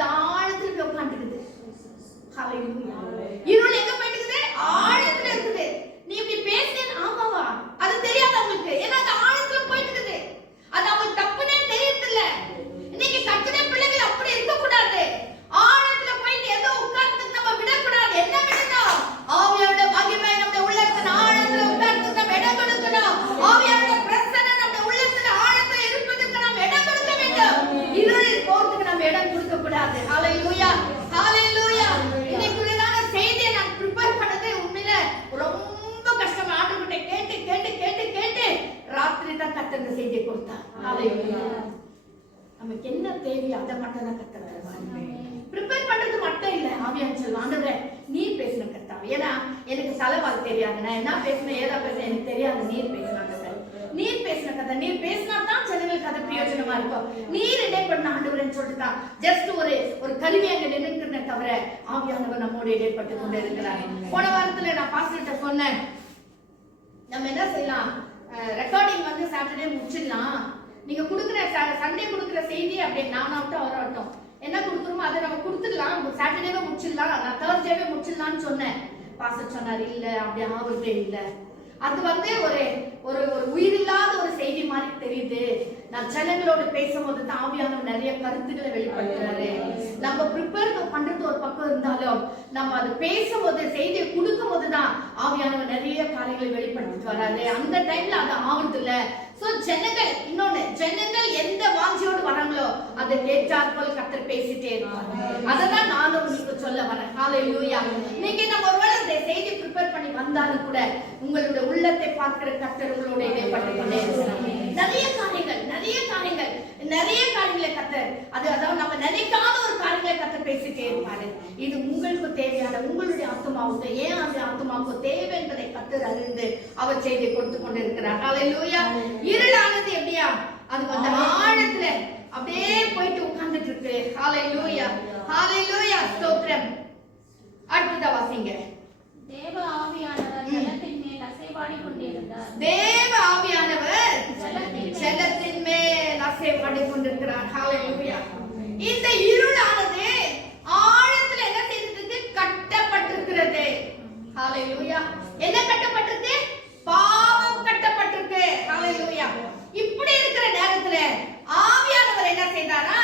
கூடாது. ஹalleluya, ஹalleluya. இன்னைக்குள்ளதான செய்தியை நான் ப்ரிப்பேர் பண்ணது உண்மையில ரொம்ப கஷ்டம். ஆண்டவர்கிட்ட கேட்டு கேட்டு கேட்டு கேட்டு ராத்திரி தான் கர்த்தர் இந்த செய்தியை கொடுத்தார். ஹalleluya. நமக்கு என்ன தேவையோ அதை மட்டும் தான் கர்த்தர் தருவார். ப்ரிப்பேர் பண்றது மட்டும் இல்ல, ஆவியானவர் சொல்லுவார், ஆண்டவரே நீர் பேசின கர்த்தாவே. ஏன்னா எனக்கு தலைவால் தெரியாது, நான் என்ன பேசினேன் ஏதா பேசினேன் எனக்கு தெரியாது. நீர் பேசினாங்க சார், நீர் பேசின கதை, நீர் பேசினா தான் ஜனங்களுக்கு அது பிரயோஜனமா இருக்கும். நீர் இடை பண்ண ஆண்டவர்னு சொல்லிட்டு தான் ஜஸ்ட் ஒரு கருவி அங்க நின்றுட்டு தவிர ஆவியானவர் நம்மோடு இடைப்பட்டு கொண்டு இருக்கிறார். போன வாரத்துல நான் பாஸ்டர்கிட்ட சொன்னேன், நம்ம என்ன செய்யலாம், ரெக்கார்டிங் வந்து சாட்டர்டே முடிச்சிடலாம். நீங்க கொடுக்குற சண்டே கொடுக்குற செய்தி அப்படி நானாகட்டும் அவராகட்டும் என்ன கொடுக்குறோமோ அதை நம்ம கொடுத்துடலாம், சாட்டர்டேவே முடிச்சிடலாம், நான் தேர்ஸ்டேவே முடிச்சிடலாம்னு சொன்னேன். பாஸ்டர் சொன்னார் இல்ல அப்படி ஆகுறதே இல்லை, அது வந்து ஒரு ஒரு உயிரில்லாத ஒரு செய்தி மாதிரி தெரியுது. நான் ஜனங்களோடு பேசும்போது தான் ஆவியானவர் நிறைய கருத்துக்களை வெளிப்படுத்துறாரு. நம்ம ப்ரிப்பேர் பண்றது ஒரு பக்கம் இருந்தாலும் நம்ம அதை பேசும்போது செய்தியை கொடுக்கும் போதுதான் ஆவியானவர் நிறைய காரியங்களை வெளிப்படுத்திட்டு வராரு. அந்த டைம்ல அது ஆகுறது இல்ல. சோ ஜனங்கள் இன்னொன்னு, ஜனங்கள் எந்த வாஞ்சியோடு வராங்களோ அதை கேட்டாற்போல் கர்த்தர் பேசிட்டே இருப்பாங்க. அததான் நானும் உங்களுக்கு சொல்ல வரேன். ஹalleluya. நீங்க நம்ம ஒருவேளை இந்த செய்தி ப்ரிப்பேர் பண்ணி வந்தாலும் கூட உங்களுடைய உள்ளத்தை பார்க்கிற கர்த்தர் உங்களோட இடைப்பட்டு கொண்டே இருக்கிறார். நிறைய காரியங்களை கர்த்தர் அதாவது நம்ம நினைக்காத ஒரு காரியங்களை கர்த்தர் பேசிட்டே இருப்பாரு. இது உங்களுக்கு தேவையான உங்களுடைய ஆத்துமாவுக்கு, ஏன் அந்த ஆத்துமாவுக்கு தேவை என்பதை கர்த்தர் அறிந்து அவர் செய்தி கொடுத்து கொண்டு இருக்கிறார். ஹalleluya. இருளானது எப்படியா அது வந்து ஆழத்துல அப்படியே போயிட்டு உட்கார்ந்துட்டு இருக்கு. ஹalleluya, ஹalleluya, ஸ்தோத்திரம். அடுத்தத வாசிங்க. தேவ ஆவியானவர் ஜலத்தின் மேல் அசைவாடிக் கொண்டிருந்தார். தேவ ஆவியானவர் ஜலத்தின் மேல் அசைவாடிக் கொண்டிருக்கிறார். ஹalleluya. இந்த இருளானது ஆழத்துல என்ன செய்திருக்கு, கட்டப்பட்டிருக்கிறது. ஹalleluya. என்ன கட்டப்பட்டிருக்கு, பாவம் கட்டப்பட்டிருக்கு. ஹalleluya. இப்படி இருக்கிற நேரத்துல ஆவியானவர் என்ன செய்தாரா,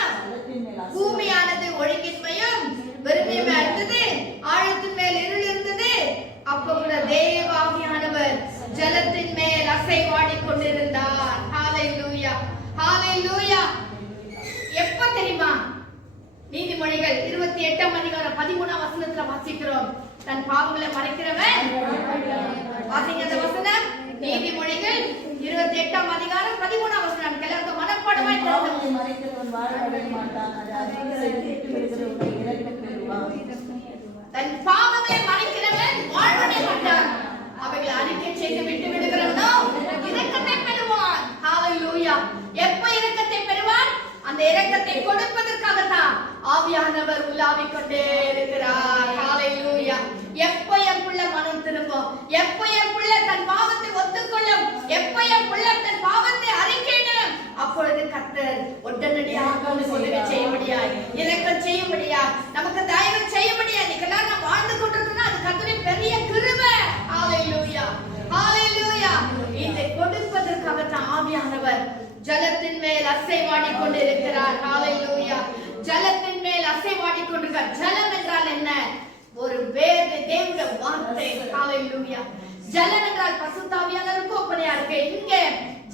பூமியானது ஒழுங்கின்மையும் வெறுமையுமா இருந்தது, ஆழத்தின் மேல் இருள் இருந்தது. அப்ப கூட தேவ ஆவியானவர் ஜலத்தின் மேல் அசைவாடிக் கொண்டிருந்தார். ஹalleluya, ஹalleluya. எப்ப தெரியுமா, நீதிமொழிகள் 28ஆம் அதிகாரம் 13ஆம் வசனத்துல வாசிக்கிறோம், தன் பாவங்களை மறைக்கிறவன். வாசிங்க அந்த வசனம். நீதிமொழிகள் 28ஆம் அதிகாரம் 13ஆம் வசனம். எல்லாருக்கும் மனப்பாடமாய் தெரியும். மறைக்கிறவன் வாழவே மாட்டான், அது அறிக்கைகளை விட்டு விடுகிறவனை இறக்கப் பெறுவான். தன் பாவங்களை மறைக்கிறவன் வாழ்வதை மாட்டான், அவைகளை அறிக்கை செய்து விட்டு விடுகிறவனோ இரக்கத்தை பெறுவான். ஹalleluya. எப்ப இரக்கத்தை பெறுவான், அந்த இரக்கத்தை கொடுப்பதற்காகத்தான் ஆவியானவர் உலாவிக் கொண்டே இருக்கிறார். ஹalleluya. எப்ப என் பிள்ளை மனம் திரும்பும், எப்ப என் பிள்ளை தன் பாவத்தை ஒத்துக்கொள்ளும், எப்ப என் பிள்ளை தன் பாவத்தை அறிக்கையிடும், அப்பொழுது கர்த்தர் உடனடியாக உதவி செய்ய முடியாது, இரக்கம் செய்ய முடியாது, நமக்கு தயவு செய்ய முடியாது. இன்னைக்கெல்லாம் நாம் வாழ்ந்து கொண்டிருக்கோம்னா அது கர்த்தருடைய பெரிய கிருபை. ஹalleluya, ஹalleluya. இதை கொடுப்பதற்காகத்தான் ஆவியானவர் ஜலத்தின் மேல் அசைவாடிக் கொண்டிருக்கிறார். ஹalleluya. ஜலத்தின் மேல் அசைவாடிக் கொண்டிருக்கிறார். ஜலம் என்றால் என்ன, ஒரு வேத தேவனுடைய வார்த்தை. ஹalleluya. ஜலம் என்றால் பரிசுத்த ஆவியானவருக்கு ஒப்பனையா இருக்கு. இங்க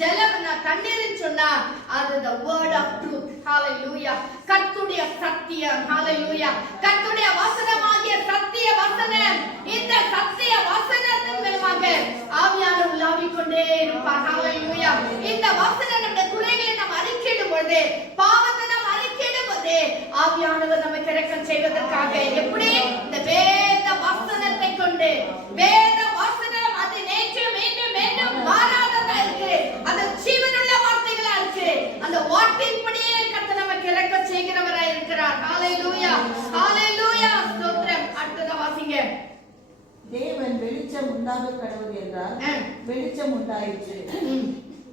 ஜலம் தண்ணீர்னு சொன்னா அது the word of truth. ஹalleluya. கர்த்தருடைய சத்தியம். ஹalleluya. கர்த்தருடைய வசனமாகிய சத்திய வசனம். இந்த சத்திய வசனத்தின் மூலமாக ஆவியானவர் உலாவிக் கொண்டே இருப்பார். ஹalleluya. இந்த வசனம் நம்முடைய குறைகளை நாம் அறிக்கையிடும் பொழுது, பாவத்தை நாம் அறிக்கையிடும் போது ஆவியானவர் நமக்கு இரக்கம் செய்வதற்காக எப்படி இந்த வேத வசனத்தை கொண்டு, வேத வசனம் அது நேற்று மீண்டும் மீண்டும் மாறாததா இருக்கு, அது ஜீவனுள்ள வார்த்தைகளா இருக்கு. அந்த வார்த்தையின்படியே கர்த்தர் நமக்கு இரக்கம் செய்கிறவரா இருக்கிறார். ஹalleluya, ஹalleluya, ஸ்தோத்திரம். அடுத்தத வாசிங்க. தேவன் வெளிச்சம் உண்டாக கடவுள் என்றார், வெளிச்சம் உண்டாயிற்று.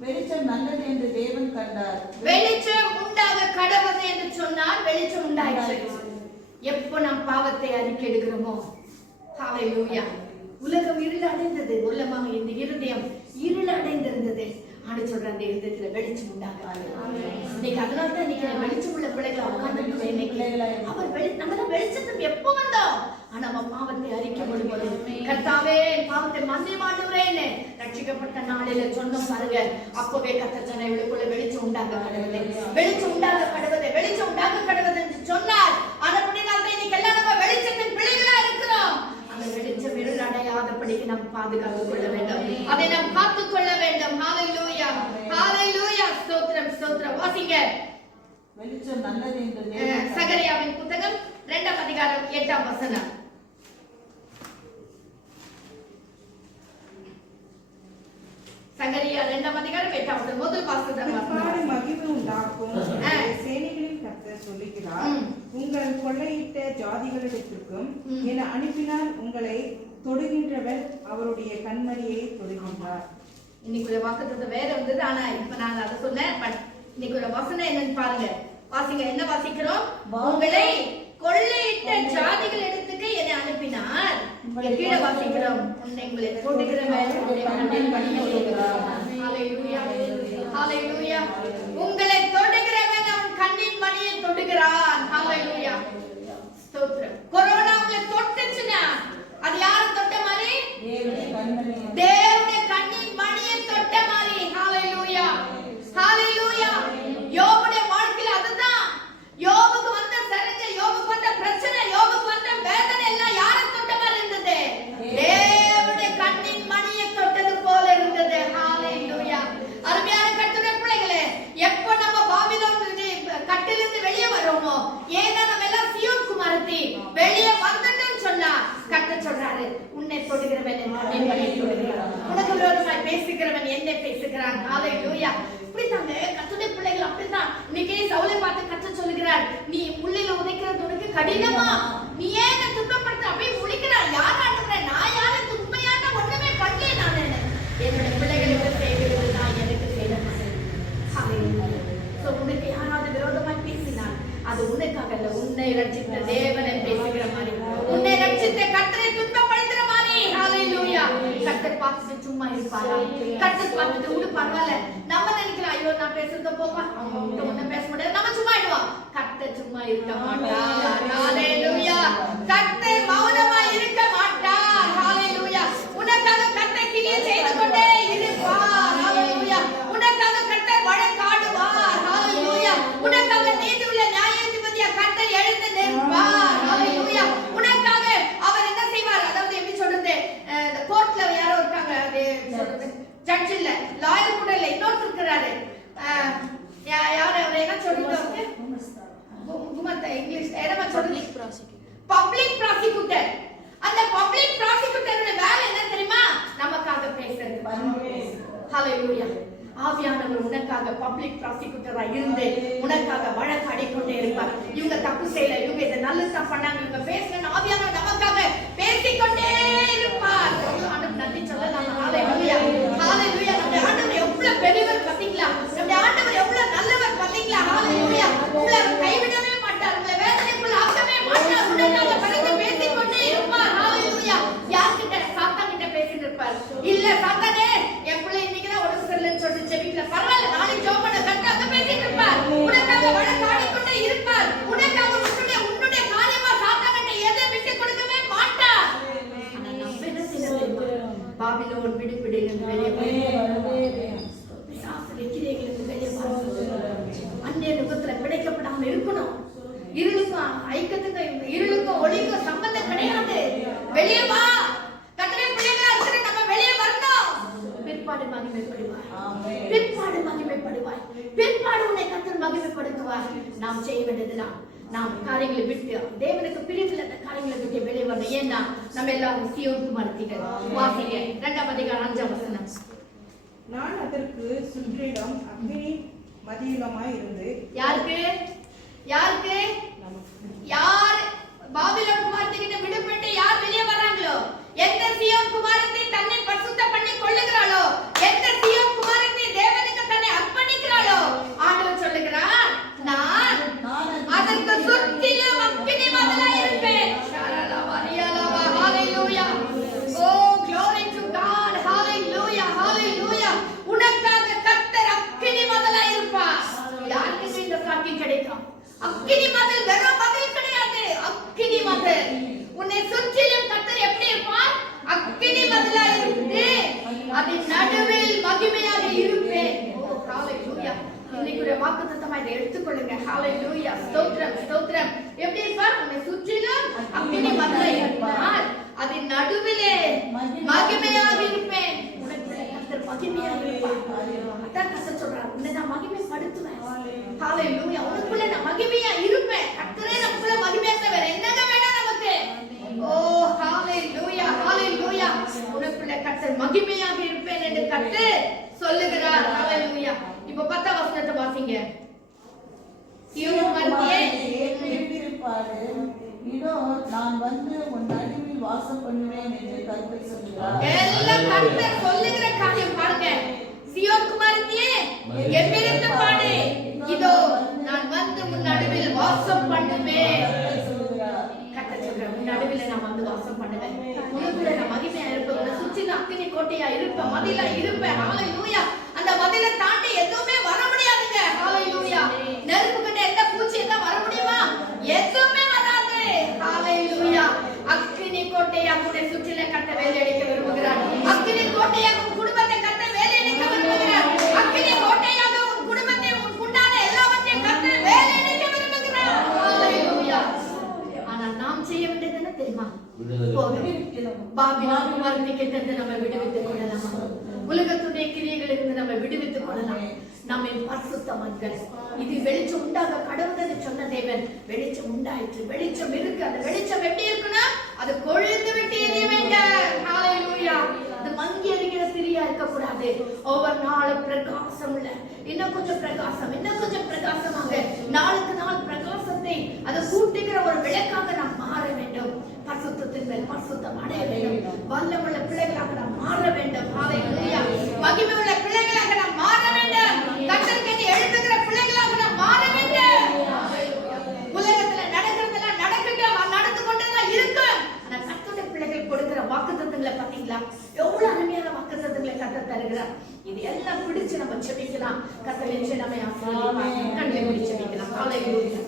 வெளிச்சம் நல்லது என்று தேவன் கண்டார். வெளிச்சம் உண்டாக கடவுள் என்று சொன்னார், வெளிச்சம் உண்டாயிற்று. எப்போ நாம் பாவத்தை அறிக்கையிடுகிறோமோ, ஹalleluya, உலகம் இருள் அடைந்தது. உள்ளமாக இந்த இருதயம் இருள் அடைந்திருந்தது. ஆண்டு சொல்ற அந்த இருதயத்துல வெளிச்சம் உண்டாக. இன்னைக்கு அதனால தான் இன்னைக்கு வெளிச்சம் உள்ள பிள்ளைகளை உட்கார்ந்து நம்ம வெளிச்சத்துக்கு எப்போ வந்தோம், ஆனா நம்ம பாவத்தை அறிக்கை பண்ணும்போது கர்த்தாவே பாவத்தை மன்னிமாடுறேன்னு ரட்சிக்கப்பட்ட நாளில சொன்ன பாருங்க, அப்பவே கர்த்தர் சொன்ன இவளுக்குள்ள வெளிச்சம் உண்டாக கடவுளே, வெளிச்சம் உண்டாக கடவுளே, வெளிச்சம் உண்டாக கடவுளே என்று சொன்னார். பாதுகாத்துக் கொள்ள வேண்டும், அதை நாம் காத்துக் கொள்ள வேண்டும். ஹalleluya, ஹalleluya, ஸ்தோத்திரம், ஸ்தோத்திரம். வாசிங்க வெளிச்சம் நல்லது என்று சகரியாவின் புத்தகம் 2ஆம் அதிகாரம் 8ஆம் வசனம். சகரியா 2ஆம் அதிகாரம் 8ஆம் வசனம் முதல் வாசகம். பிற்பாடு மகிமை உண்டாக்கும் சேனைகளின் கர்த்தர் சொல்லுகிறார், உங்கள் கொள்ளையிட்ட ஜாதிகளிடத்திற்கும் என அனுப்பினால் உங்களை தொடுகின்றவர் அவருடைய கண்மணியை தொடுகின்றார். இன்னைக்கு வாக்குத்தத்தம் வேற இருந்தது, ஆனா இப்ப நான் அதை சொன்னேன். பட் இன்னைக்கு ஒரு வசனம் என்னன்னு பாருங்க. வாசிங்க, என்ன வாசிக்கிறோம்? உங்களை கொள்ளையிட்ட ஜாதிகள் இடத்துக்கு என்னை அனுப்பினார். கீழே வாசிக்கிறோம், உங்களை தொடுகிறவர் உங்களை தொடுகிறவன் அவன் கண்ணின் மணியை தொடுகிறான். ஹalleluya, ஸ்தோத்திரம். கொரோனா உங்களை தொட்டுச்சுன்னா அது யாரை தொட்ட மாதிரி? தேவனுடைய கண்ணின் மணியை தொட்ட மாதிரி. ஹalleluya, ஹalleluya. யோபுடைய வாழ்க்கையில அதுதான். யோபுக்கு வந்த சரங்க, யோபுக்கு வந்த பிரச்சனை, யோபுக்கு வந்த வேதனை எல்லாம் யாரை தொட்ட மாதிரி இருந்தது? தேவனுடைய கண்ணின் மணியை தொட்டது போல இருந்தது. ஹalleluya. அருமையான கர்த்தருடைய பிள்ளைகளே, எப்போ நம்ம பாபிலோன் கட்டிலிருந்து வெளியே வரோமோ, ஏன்னா நம்ம எல்லாம் சீயோன் குமாரத்தி வெளியே வந்துட்டோம்னு சொன்னா கர்த்தர் சொல்றாரு, உன்னை தொடுகிறவன் என் கண்ணின் மணியை தொடுகிறான், உனக்கு விரோதமாய் பேசுகிறவன் என்னை பேசுகிறான். ஹalleluya. இப்படித்தாங்க கர்த்தருடைய பிள்ளைகள் அப்படித்தான். இன்னைக்கு சவுலை பார்த்து கர்த்தர் சொல்லுகிறார், நீ முள்ளில உதைக்கிறது உனக்கு கடினமா, நீ ஏன் என்ன துன்பப்படுத்த? அப்படியே முழிக்கிறார். யார் ஆண்டுகிறேன்? நான் யாருக்கு உண்மையான ஒண்ணுமே பண்ணல. நான் என்னுடைய பிள்ளைகளுக்கு செய்கிறது நான் எனக்கு செய்ய மாட்டேன். உனக்கு யாராவது விரோதமாய் பேசினால் அது உனக்காக அல்ல, உன்னை ரட்சித்த தேவனை பேசுகிற மாதிரி, உன்னை ரட்சித்த கர்த்தரை துன்பப்படுத்துற மாதிரி. ஹalleluya. கர்த்தர் பார்த்துட்டு சும்மா இருப்பாரா? கர்த்தர் பார்த்துட்டு விடு பரவாயில்ல. நம்ம நினைக்கிறோம், ஐயோ நான் பேசுறத போப்பா, அவங்க ஒண்ணும் பேச முடியாது, நம்ம சும்மா ஆயிடுவோம். கர்த்தர் சும்மா இருக்க மாட்டார். ஹalleluya. கர்த்தர் மௌனமா இருக்க மாட்டார். ஹalleluya. உனக்காக கர்த்தர் கிரியை செய்து கொண்டே இருப்பார். ஹalleluya. உனக்காக கர்த்தர் வழக்காடுவார். ஹalleluya. உனக்காக நீதியுள்ள நியாயாதிபதியா கர்த்தர் எழுந்து நிற்பார். ஹalleluya. உனக்காக அவர் என்ன செய்வார்? அதாவது எப்படி சொல்றது, இந்த கோர்ட்ல யாரோ இருக்காங்க, அது சொல்றது ஜட்ஜ் இல்ல, லாயர் கூட இல்ல, இன்னொரு இருக்கிறாரு, யார் அவர் என்ன சொல்றது, குமத்த இங்கிலீஷ் என்னமா சொல்றது, பப்ளிக் ப்ராசிக்யூட்டர். அந்த பப்ளிக் ப்ராசிக்யூட்டரோட வேலை என்ன தெரியுமா? நமக்காக பேசுறது. ஹalleluya. ஆவியானவர் உனக்காக பப்ளிக் ப்ராசிக்யூட்டரா இருந்து உனக்காக வழக்காடி கொண்டே இருப்பார். இவங்க தப்பு செய்யல, இவங்க இதை நல்லதா பண்ணாங்க, இவங்க பேசணும், ஆவியானவர் நமக்காக பேசிக்கொண்டே இருப்பார். ஆண்டவர் நன்றி சொல்லலாம். ஹalleluya, ஹalleluya. நம்ம ஆண்டவர் எவ்வளவு பெரியவர் பாத்தீங்களா? நம்ம ஆண்டவர் எவ்வளவு நல்லவர் பாத்தீங்களா? ஹalleluya. உங்களை கைவிடவே மாட்டார், உங்களை வேதனைக்குள்ள ஆக்கவே மாட்டார், உனக்காக பரிந்து பேசிக்கொண்டே இருப்பார். ஹalleluya. யார்கிட்ட? சாத்தான் கிட்ட பேசிட்டு இருப்பார். இல்ல சாத்தானே, என் பிள்ளை இன்னைக்குதான் உடம்பு சரியில்லைன்னு சொல்லிட்டு ஜெபிக்கல, பரவாயில்ல, நாளைக்கு ஜெபம் பண்ண கர்த்தர் பேசிட்டு இருப்பார். உனக்காக வழக்காடி கொண்டே இருப்பார். உனக்காக உன்னுடைய காரியமா சாத்தான்கிட்ட எதை விட்டு கொடுக்கவே மாட்டார். ஆனா நம்ம என்ன செய்யணும்? பாபிலோன் விடுவிடுன்னு வெளியே பிசாசு கிரியைகளுக்கு வெளியே அந்நிய நுகத்துல பிழைக்கப்படாம இருக்கணும். இருளுக்கும் ஐக்கியத்துக்கும் இருளுக்கும் ஒளிக்கும் சம்பந்தம் கிடையாது. வெளியே வா. கர்த்தருடைய பிள்ளைகளா இருக்கிற நம்ம வெளியே வரணும். பிற்பாடு மகிமைப்படுவார், பிற்பாடு மகிமைப்படுவார், பிற்பாடு உன்னை கர்த்தர் மகிமைப்படுத்துவார். நாம் செய்ய வேண்டியதுதான், நாம் காரியங்களை விட்டு தேவனுக்கு பிரிவில்லாத காரியங்களை விட்டு வெளியே வரணும். ஏன்னா நம்ம எல்லாரும் சீயோன் குமாரத்திகள். வாசிங்க 2ஆம் அதிகாரம் 5ஆம் வசனம். நான் அதற்கு சுற்றிலும் அக்னி மதியமாய் இருந்து. யாருக்கு? யாருக்கு? யார் பாபிலோன் குமாரத்திகிட்ட விடுபட்டு யார் வெளியே வராங்களோ, எந்த சீயோன் குமாரத்தை தன்னை பரிசுத்த பண்ணி கொள்ளுகிறாளோ, எந்த சீயோன் குமாரத்தை தேவனுக்கு தன்னை அர்ப்பணிக்கிறாளோ, ஆண்டவர் சொல்லுகிறார், நான் அதற்கு சுற்றிலும் அக்கினி மதிலாய் இருப்பேன். ஹalleluya. Oh glory to God. Hallelujah, hallelujah. உனக்காக கர்த்தர் அக்கினி மதிலாய் இருப்பார். யாருக்கு இந்த பாக்கியம் கிடைக்கும்? அக்கினி மதில் வெறும் மதில் கிடையாது, அக்கினி மதில். உன்னை சுற்றிலும் கர்த்தர் எப்படி இருப்பார்? அக்கினி மதிலாய் இருந்து அதன் நடுவில் மகிமையாக இருப்பேன். ஓ ஹalleluya. இன்னைக்கு வாக்குத்தத்தமா இதை எடுத்துக்கொள்ளுங்க. ஹalleluya. ஸ்தோத்திரம், ஸ்தோத்திரம். எப்படி இருப்பார்? உன்னை சுற்றிலும் அக்கினி மதிலாய் இருப்பார், அதன் நடுவிலே மகிமையாக சொல்றாரு, உன்னை நான் மகிமைப்படுத்துவேன். ஹalleluya. உனக்குள்ள நான் மகிமையா இருப்பேன். கர்த்தரே நமக்குள்ள மகிமையா வேற என்னங்க வேணும் நமக்கு? ஓ ஹalleluya, ஹalleluya. உனக்குள்ள கர்த்தர் மகிமையாக இருப்பேன் என்று கர்த்தர் சொல்லுகிறார். ஹalleluya. இப்போ 10 வசனத்தை வாசிங்க. இதோ நான் வந்து உன் நடுவில் வாசம் பண்ணுவேன் என்று கர்த்தர் சொல்கிறார். எல்லாம் கர்த்தர் சொல்லுகிற காரியம் பாருங்க. சியோன் குமாரத்தியே எவ்விருந்து பாடு, இதோ நான் வந்து உன் நடுவில் வாசம் பண்ணுவேன். கர்த்தர் சொல்றார், உன் நடுவில் நான் வந்து வாசம் பண்ணுவேன். உனக்குள்ள நான் மகிமையா இருப்பேன். உன்னை சுற்றி நான் அக்கினி கோட்டையா இருப்பேன், மதிலா இருப்பேன். ஹalleluya. அந்த மதிலை தாண்டி எதுவுமே வர முடியாதுங்க. ஹalleluya. நெருப்பு கிட்ட எந்த பூச்சி எல்லாம் வர முடியுமா? எதுவுமே வராது. ஹalleluya. அக்கினி கோட்டையா உன்னை சுற்றில கட்ட வேலையடிக்க விரும்புகிறார். அக்கினி கோட்டையா உன் குடும்பத்தை கட்ட வேலையடிக்க விரும்புகிறார். அக்கினி கோட்டையாக உன் குடும்பத்தை உன் உண்டான எல்லாவற்றையும் கட்ட வேலையடிக்க விரும்புகிறார். ஹalleluya. ஆனா நாம் செய்ய வேண்டியது என்ன தெரியுமா? பாபிலோன் குமாரத்திலிருந்து நம்ம விடுவித்துக் கொள்ளலாமா? உலகத்துடைய கிரியைகளிலிருந்து நம்ம விடுவித்துக் கொள்ளலாம். நம்மை பரிசுத்தமாக்குங்கள். இது வெளிச்சம் உண்டாக கடவுள் சொன்ன தேவன் வெளிச்சம் உண்டாயிற்று. வெளிச்சம் இருக்கு. அந்த வெளிச்சம் எப்படி இருக்குன்னா அது கொழுந்து விட்டு எரிய வேண்டும். ஹalleluya. அது மங்கி எரிகிற திரியா இருக்க கூடாது. ஒவ்வொரு நாளும் பிரகாசம் உள்ள இன்னும் கொஞ்சம் பிரகாசம், இன்னும் கொஞ்சம் பிரகாசமாக நாளுக்கு நாள் பிரகாசத்தை அது கூட்டுகிற ஒரு விளக்காக நாம் மாற வேண்டும். பரிசுத்தத்தின் மேல் பரிசுத்தம் அடைய வேண்டும். வல்லமுள்ள பிள்ளைகளாக நாம் மாற வேண்டும். ஹalleluya. மகிமை உள்ள பிள்ளைகளாக நாம் மாற வேண்டும். கர்த்தருக்கு எழுப்புகிற பிள்ளைகளாக நாம் மாற வேண்டும். உலகத்துல நடக்கிறதெல்லாம் நடக்கட்டும், நடந்து கொண்டுதான் இருக்கும். ஆனா கர்த்தருடைய பிள்ளைகள் கொடுக்கிற வாக்குத்தத்தங்களை பாத்தீங்களா? எவ்வளவு அருமையான வாக்குத்தத்தங்களை கர்த்தர் தருகிறார். இது எல்லாம் பிடிச்சு நம்ம செபிக்கலாம். கர்த்தர் நிச்சயம் நம்மை ஆசீர்வதிப்பார். கண்களை மூடி செபிக்கலாம். ஹalleluya.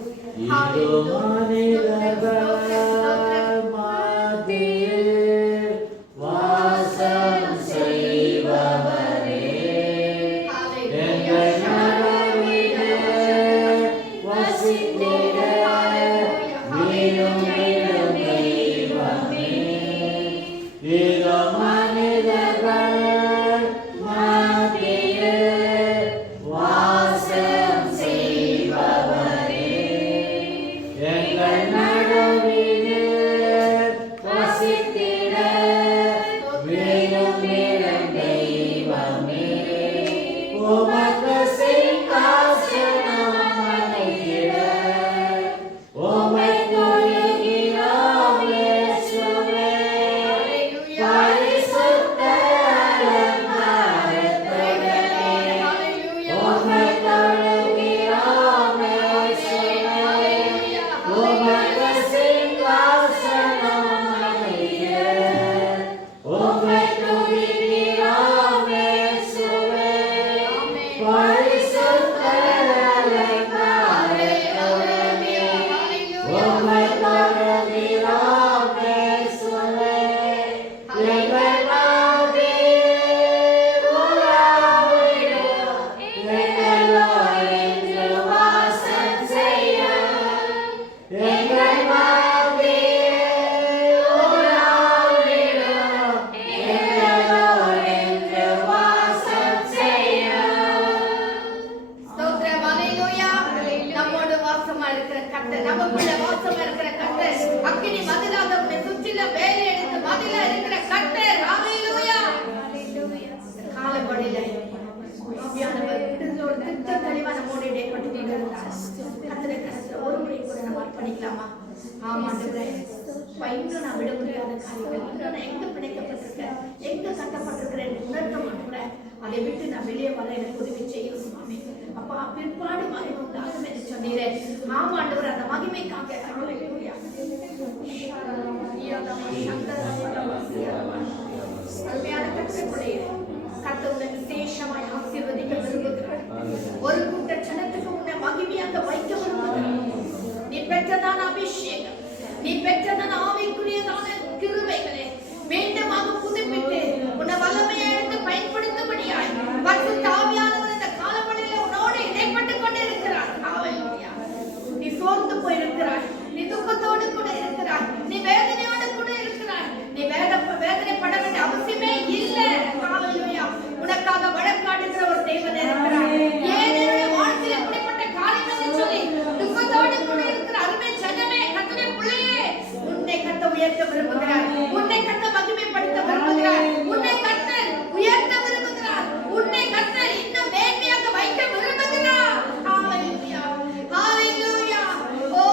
அதை விட்டு நான் வெளியே வர எனக்கு உதவி செய்யும் சுவாமி. அப்பா பிற்பாடு மகிமை உண்டாகும் என்று சொன்னீரே. ஆமா ஆண்டவர், அந்த மகிமைக்காக ஹalleluya. அருமையான கர்த்தருடைய கர்த்தருடைய விசேஷமாய் ஆசீர்வதிக்க விரும்புகிறார். ஒரு கூட்ட ஜனத்துக்கு உன்னை மகிமையாக வைக்க விரும்புகிறார். நீ பெற்றதான அபிஷேகம், நீ பெற்றதான ஆவிக்குரியதான கிருபைகளே மீண்டுமாக புதுப்பித்து உன்னை வல்லமையை எடுத்து பயன்படுத்தும்படியாய் பரிசுத்த ஆவியானவர் இந்த காலவெளியில உன்னோடு இடைப்பட்டுக் கொண்டிருக்கிறார். ஹalleluya. நீ சோர்ந்து போயிருக்கிறாய், நீ துக்கத்தோடு கூட இருக்கிறாய், நீ வேதனையோடு கூட இருக்கிறாய். நீ வேதனைப்பட வேண்டிய அவசியமே இல்லை. ஹalleluya. உனக்காக வழக்காடுகிற ஒரு தேவன் இருக்கிறார். உயர்த்த விரும்புகிறார். உன்னை கர்த்தர் மகிமைப்படுத்த விரும்புகிறார். உன்னை கர்த்தர் உயர்த்த விரும்புகிறார். உன்னை கர்த்தர் இன்னும் மேன்மையாக வைக்க விரும்புகிறார். ஹalleluya, ஹalleluya. ஓ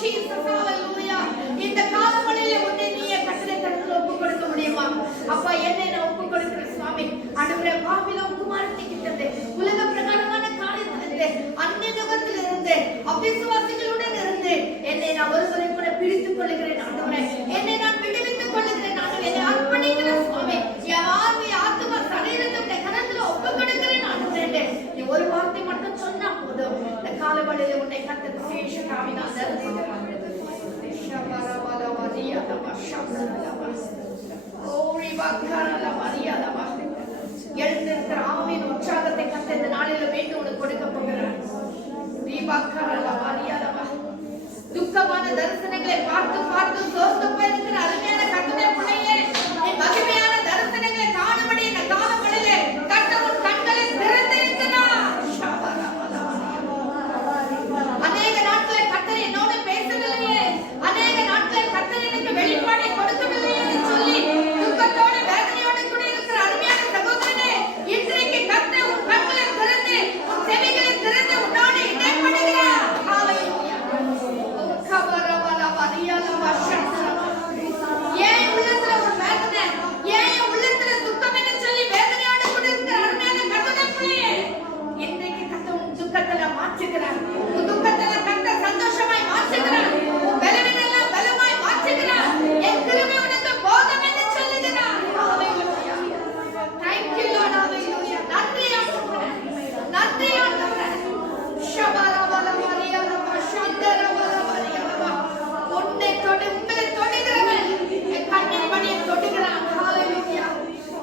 ஜீசஸ், ஹalleluya. இந்த காலவெளியிலே உன்னை நீயே கர்த்தரை கரத்தில் ஒப்புக் கொடுக்க முடியுமா? அப்பா, என்னை நான் ஒப்புக் கொடுக்கிறேன் சுவாமி. ஆண்டவரே, பாபிலோன் குமாரத்தி கிட்டது உலக பிரகாரமான காரியத்திலிருந்து, அந்நிய நகரத்திலிருந்து, அவிசுவாசிகளுடன் இருந்து என்னை நான் ஒருவரை கூட பிடித்துக் கொள்ளுகிறேன் ஆண்டவரே. என்னை நான் விடுவித்துக் கொள்ளுகிறேன் ஆண்டவரே. என்னை அர்ப்பணிக்கிறேன் சுவாமி. என் ஆவி, ஆத்துமா, சரீரத்தை உடைய கரத்துல ஒப்புக் கொடுக்கிறேன் ஆண்டவரே. நீ ஒரு வார்த்தை மட்டும் சொன்னா போதும். இந்த காலவெளியிலே உன்னை கர்த்தர் விசேஷ காமினால் தரிசிக்கிறார். எழுந்திருக்கிற ஆவியின் உற்சாகத்தை கர்த்தர் இந்த நாளில மீண்டும் உனக்கு கொடுக்க போகிறார். துக்கமான தரிசனங்களை பார்த்து பார்த்து சோர்ந்து போயிருக்கிற அருமையான கர்த்தருடைய பிள்ளையே, நீ மகிமையான தரிசனங்களை காணும்படி இந்த காலவெளியிலே கர்த்தர் உன் கண்களை திறந்திருக்கிறார். அநேக நாட்களை கர்த்தர் என்னோடு பேசவில்லையே, அநேக நாட்களை கர்த்தர் எனக்கு வெளிப்பாடை கொடுக்கவில்லையே என்று சொல்லி துக்கத்தோடு வேதனையோடு கூட இருக்கிற அருமையான சகோதரனே, இன்றைக்கு கர்த்தர் உன் கண்களை திறந்து, உன் செவிகளை திறந்து உன்னோடு இடைப்படுகிறார். ஏன் உள்ளத்துல ஒரு வேதனை, ஏன் உள்ளத்துல துக்கம் என்று சொல்லி வேதனையோடு கூட இருக்கிற அருமையான கர்த்தருடைய பிள்ளையே, இன்றைக்கு கர்த்தர் உன் துக்கத்துல மாற்றுகிறார். உன் துக்கத்துல கர்த்தர் சந்தோஷமாய் மாற்றுகிறார். உன் பலவீனெல்லாம் பலமாய் மாற்றுகிறார். என் கிருபை உனக்கு போதும் என்று சொல்லுகிறார். ஹalleluya. Thank you Lord. Hallelujah. நன்றி ஆண்டவரே, நன்றி ஆண்டவரே. ஷபரவல மரியலவ சந்தரவல மரியலவ. உன்னை தொடு, உங்களை தொடுகிறவன் என் கண்ணின் மணியை தொடுகிறான். ஹalleluya,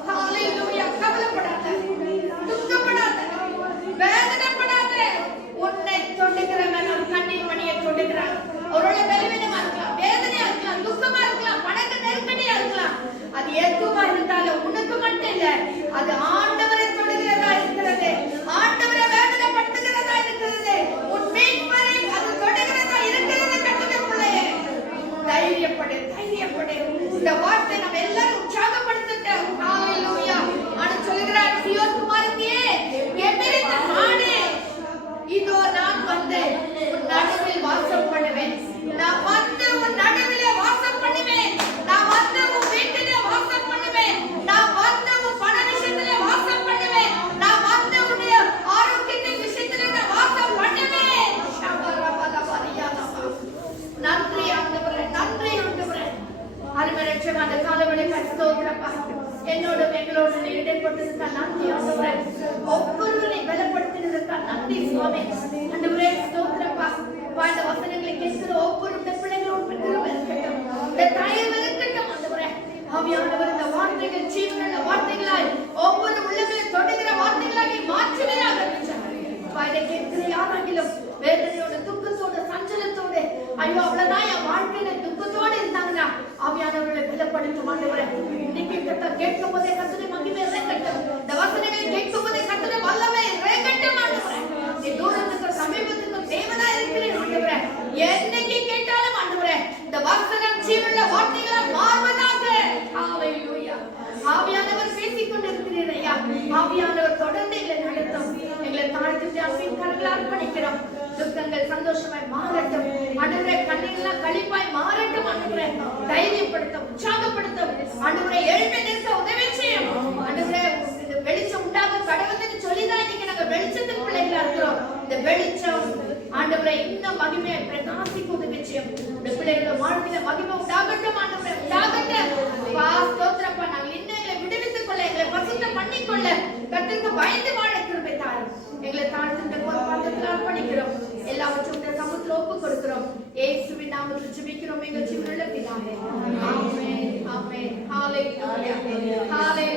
ஹalleluya. கவலைப்படாத, துக்கப்படாத, வேதனைப்படாத. உன்னை தொடுகிறவன் உன் கண்ணின் மணியை தொடுகிறான். அவரோட பலவீனமா இருக்கலாம், வேதனையா இருக்கலாம், துக்கமா இருக்கலாம், பணக்க நெருக்கடியா இருக்கலாம். அது எதுவா இருந்தாலும் உனக்கு மட்டும் இல்ல, அது ஆண்டவரை தொடுகிறதா இருக்கிறது, ஆண்டவரை வேதனைப்படுத்துகிறதா இருக்கிறது, உன் மீட்பரை அது தொடுகிறதா இருக்கிறது. கர்த்தருடைய பிள்ளையே, தைரியப்படு, தைரியப்படு. இந்த வார்த்தை நம்ம எல்லாரும் உற்சாகப்படுத்தட்டும். ஹalleluya. ஆண்டு சொல்கிறார், சீயோன் குமாரத்தியே, எபிரித்த நாடே, இதோ நான் வந்து உன் நடுவில் வாசம் பண்ணுவேன். நான் வந்து உன் நடுவிலே வாசம் பண்ணுவேன். நான் வந்து உன் வீட்டிலே வாசம் பண்ணுவேன். நான் வந்து உன் பண விஷயத்திலே வாசம் பண்ணுவேன். நான் வந்து உன்னுடைய ஆரோக்கியத்தின் விஷயத்திலே நான் வாசம் பண்ணுவேன். நன்றி ஆண்டவரே, நன்றி ஆண்டவரே. அருமையான அந்த காலவெளிக்கு ஸ்தோத்திரப்பா. என்னோடும் எங்களோடு இடைப்பட்டதுக்கு நன்றி ஆண்டவரே. ஒவ்வொருவரை பலப்படுத்தினதுக்கு நன்றி சுவாமி. ஆண்டவரே ஸ்தோத்திரப்பா. இந்த வசனங்களை கேட்கிற ஒவ்வொரு பிள்ளைகளோடு பெற்றோரும் இருக்கட்டும், இந்த தாயர்கள் இருக்கட்டும் ஆண்டவரே. ஆவியானவர் இந்த வார்த்தைகள் ஜீவனுள்ள வார்த்தைகளாய் ஒவ்வொரு உள்ளங்களை தொடுகிற வார்த்தைகளாய் மாற்றுவீராக. இதை கேட்கிற யாராகிலும் வேதனையோட, துக்கத்தோட, சஞ்சலத்தோட, ஐயோ அவ்வளவுதான் என் வாழ்க்கையில துக்கத்தோடு இருந்தாங்கன்னா ஆவியானவர்களை பலப்படுத்தும் ஆண்டவரே. இன்னைக்கு கேட்கும் போதே கர்த்தருடைய மகிமை இறங்கட்டும். இந்த வசனங்களை கேட்கும் போதே கர்த்தருடைய வல்லமை இறங்கட்டும் ஆண்டவரே. நீ தூரத்துக்கும் சமீபத்துக்கும் தேவனா இருக்கிறேன் ஆண்டவரே. என்னைக்கு கேட்டாலும் ஆண்டவரே, இந்த வசனம் ஜீவனுள்ள வார்த்தைகளால் மாறுவதாக. ஹalleluya. ஆவியானவர் பேசிக் கொண்டிருக்கிறீர் ஐயா. ஆவியானவர் தொடர்ந்து எங்களை நடத்தும். எங்களை தாழ்த்தி அன்பின் கரங்களால் அர்ப்பணிக்கிறோம். துக்கங்கள் சந்தோஷமாய் மாறட்டும் ஆண்டவரே. கண்ணீரெல்லாம் களிப்பாய் மாறட்டும் ஆண்டவரே. தைரியப்படுத்தும், உற்சாகப்படுத்தும் ஆண்டவரே. எழுப்பி நிற்க உதவி செய்யும் ஆண்டவரே. வெளிச்சம் உண்டாக கடவுளுக்கு சொல்லிதான் இன்னைக்கு நாங்க வெளிச்சத்துக்கு பிள்ளைகளா இருக்கிறோம். இந்த வெளிச்சம் ஆண்டவரே இன்னும் மகிமையை பிரகாசிக்க உதவி செய்யும். இந்த பிள்ளைகளோட வாழ்க்கையில மகிமை உண்டாகட்டும் ஆண்டவரே, உண்டாகட்டும். ஸ்தோத்திரப்பா. நாங்கள் இன்னும் எங்களை விடுவித்துக் கொள்ள, எங்களை பரிசுத்தம் பண்ணிக்கொள்ள கர்த்தருக்கு பயந்து வாழ கிருபை தாரும். எங்களை தாழ்த்துகிற பாதத்தில் அர்ப்பணிக்கிறோம். எல்லாவற்றும் சமூகத்தில் ஒப்புக் கொடுக்கிறோம். இயேசுவின் நாமத்தில் ஜெபிக்கிறோம் எங்கள் ஜீவனுள்ள பிதாவே. ஆமென், ஆமென். ஹalleluya, ஹalleluya.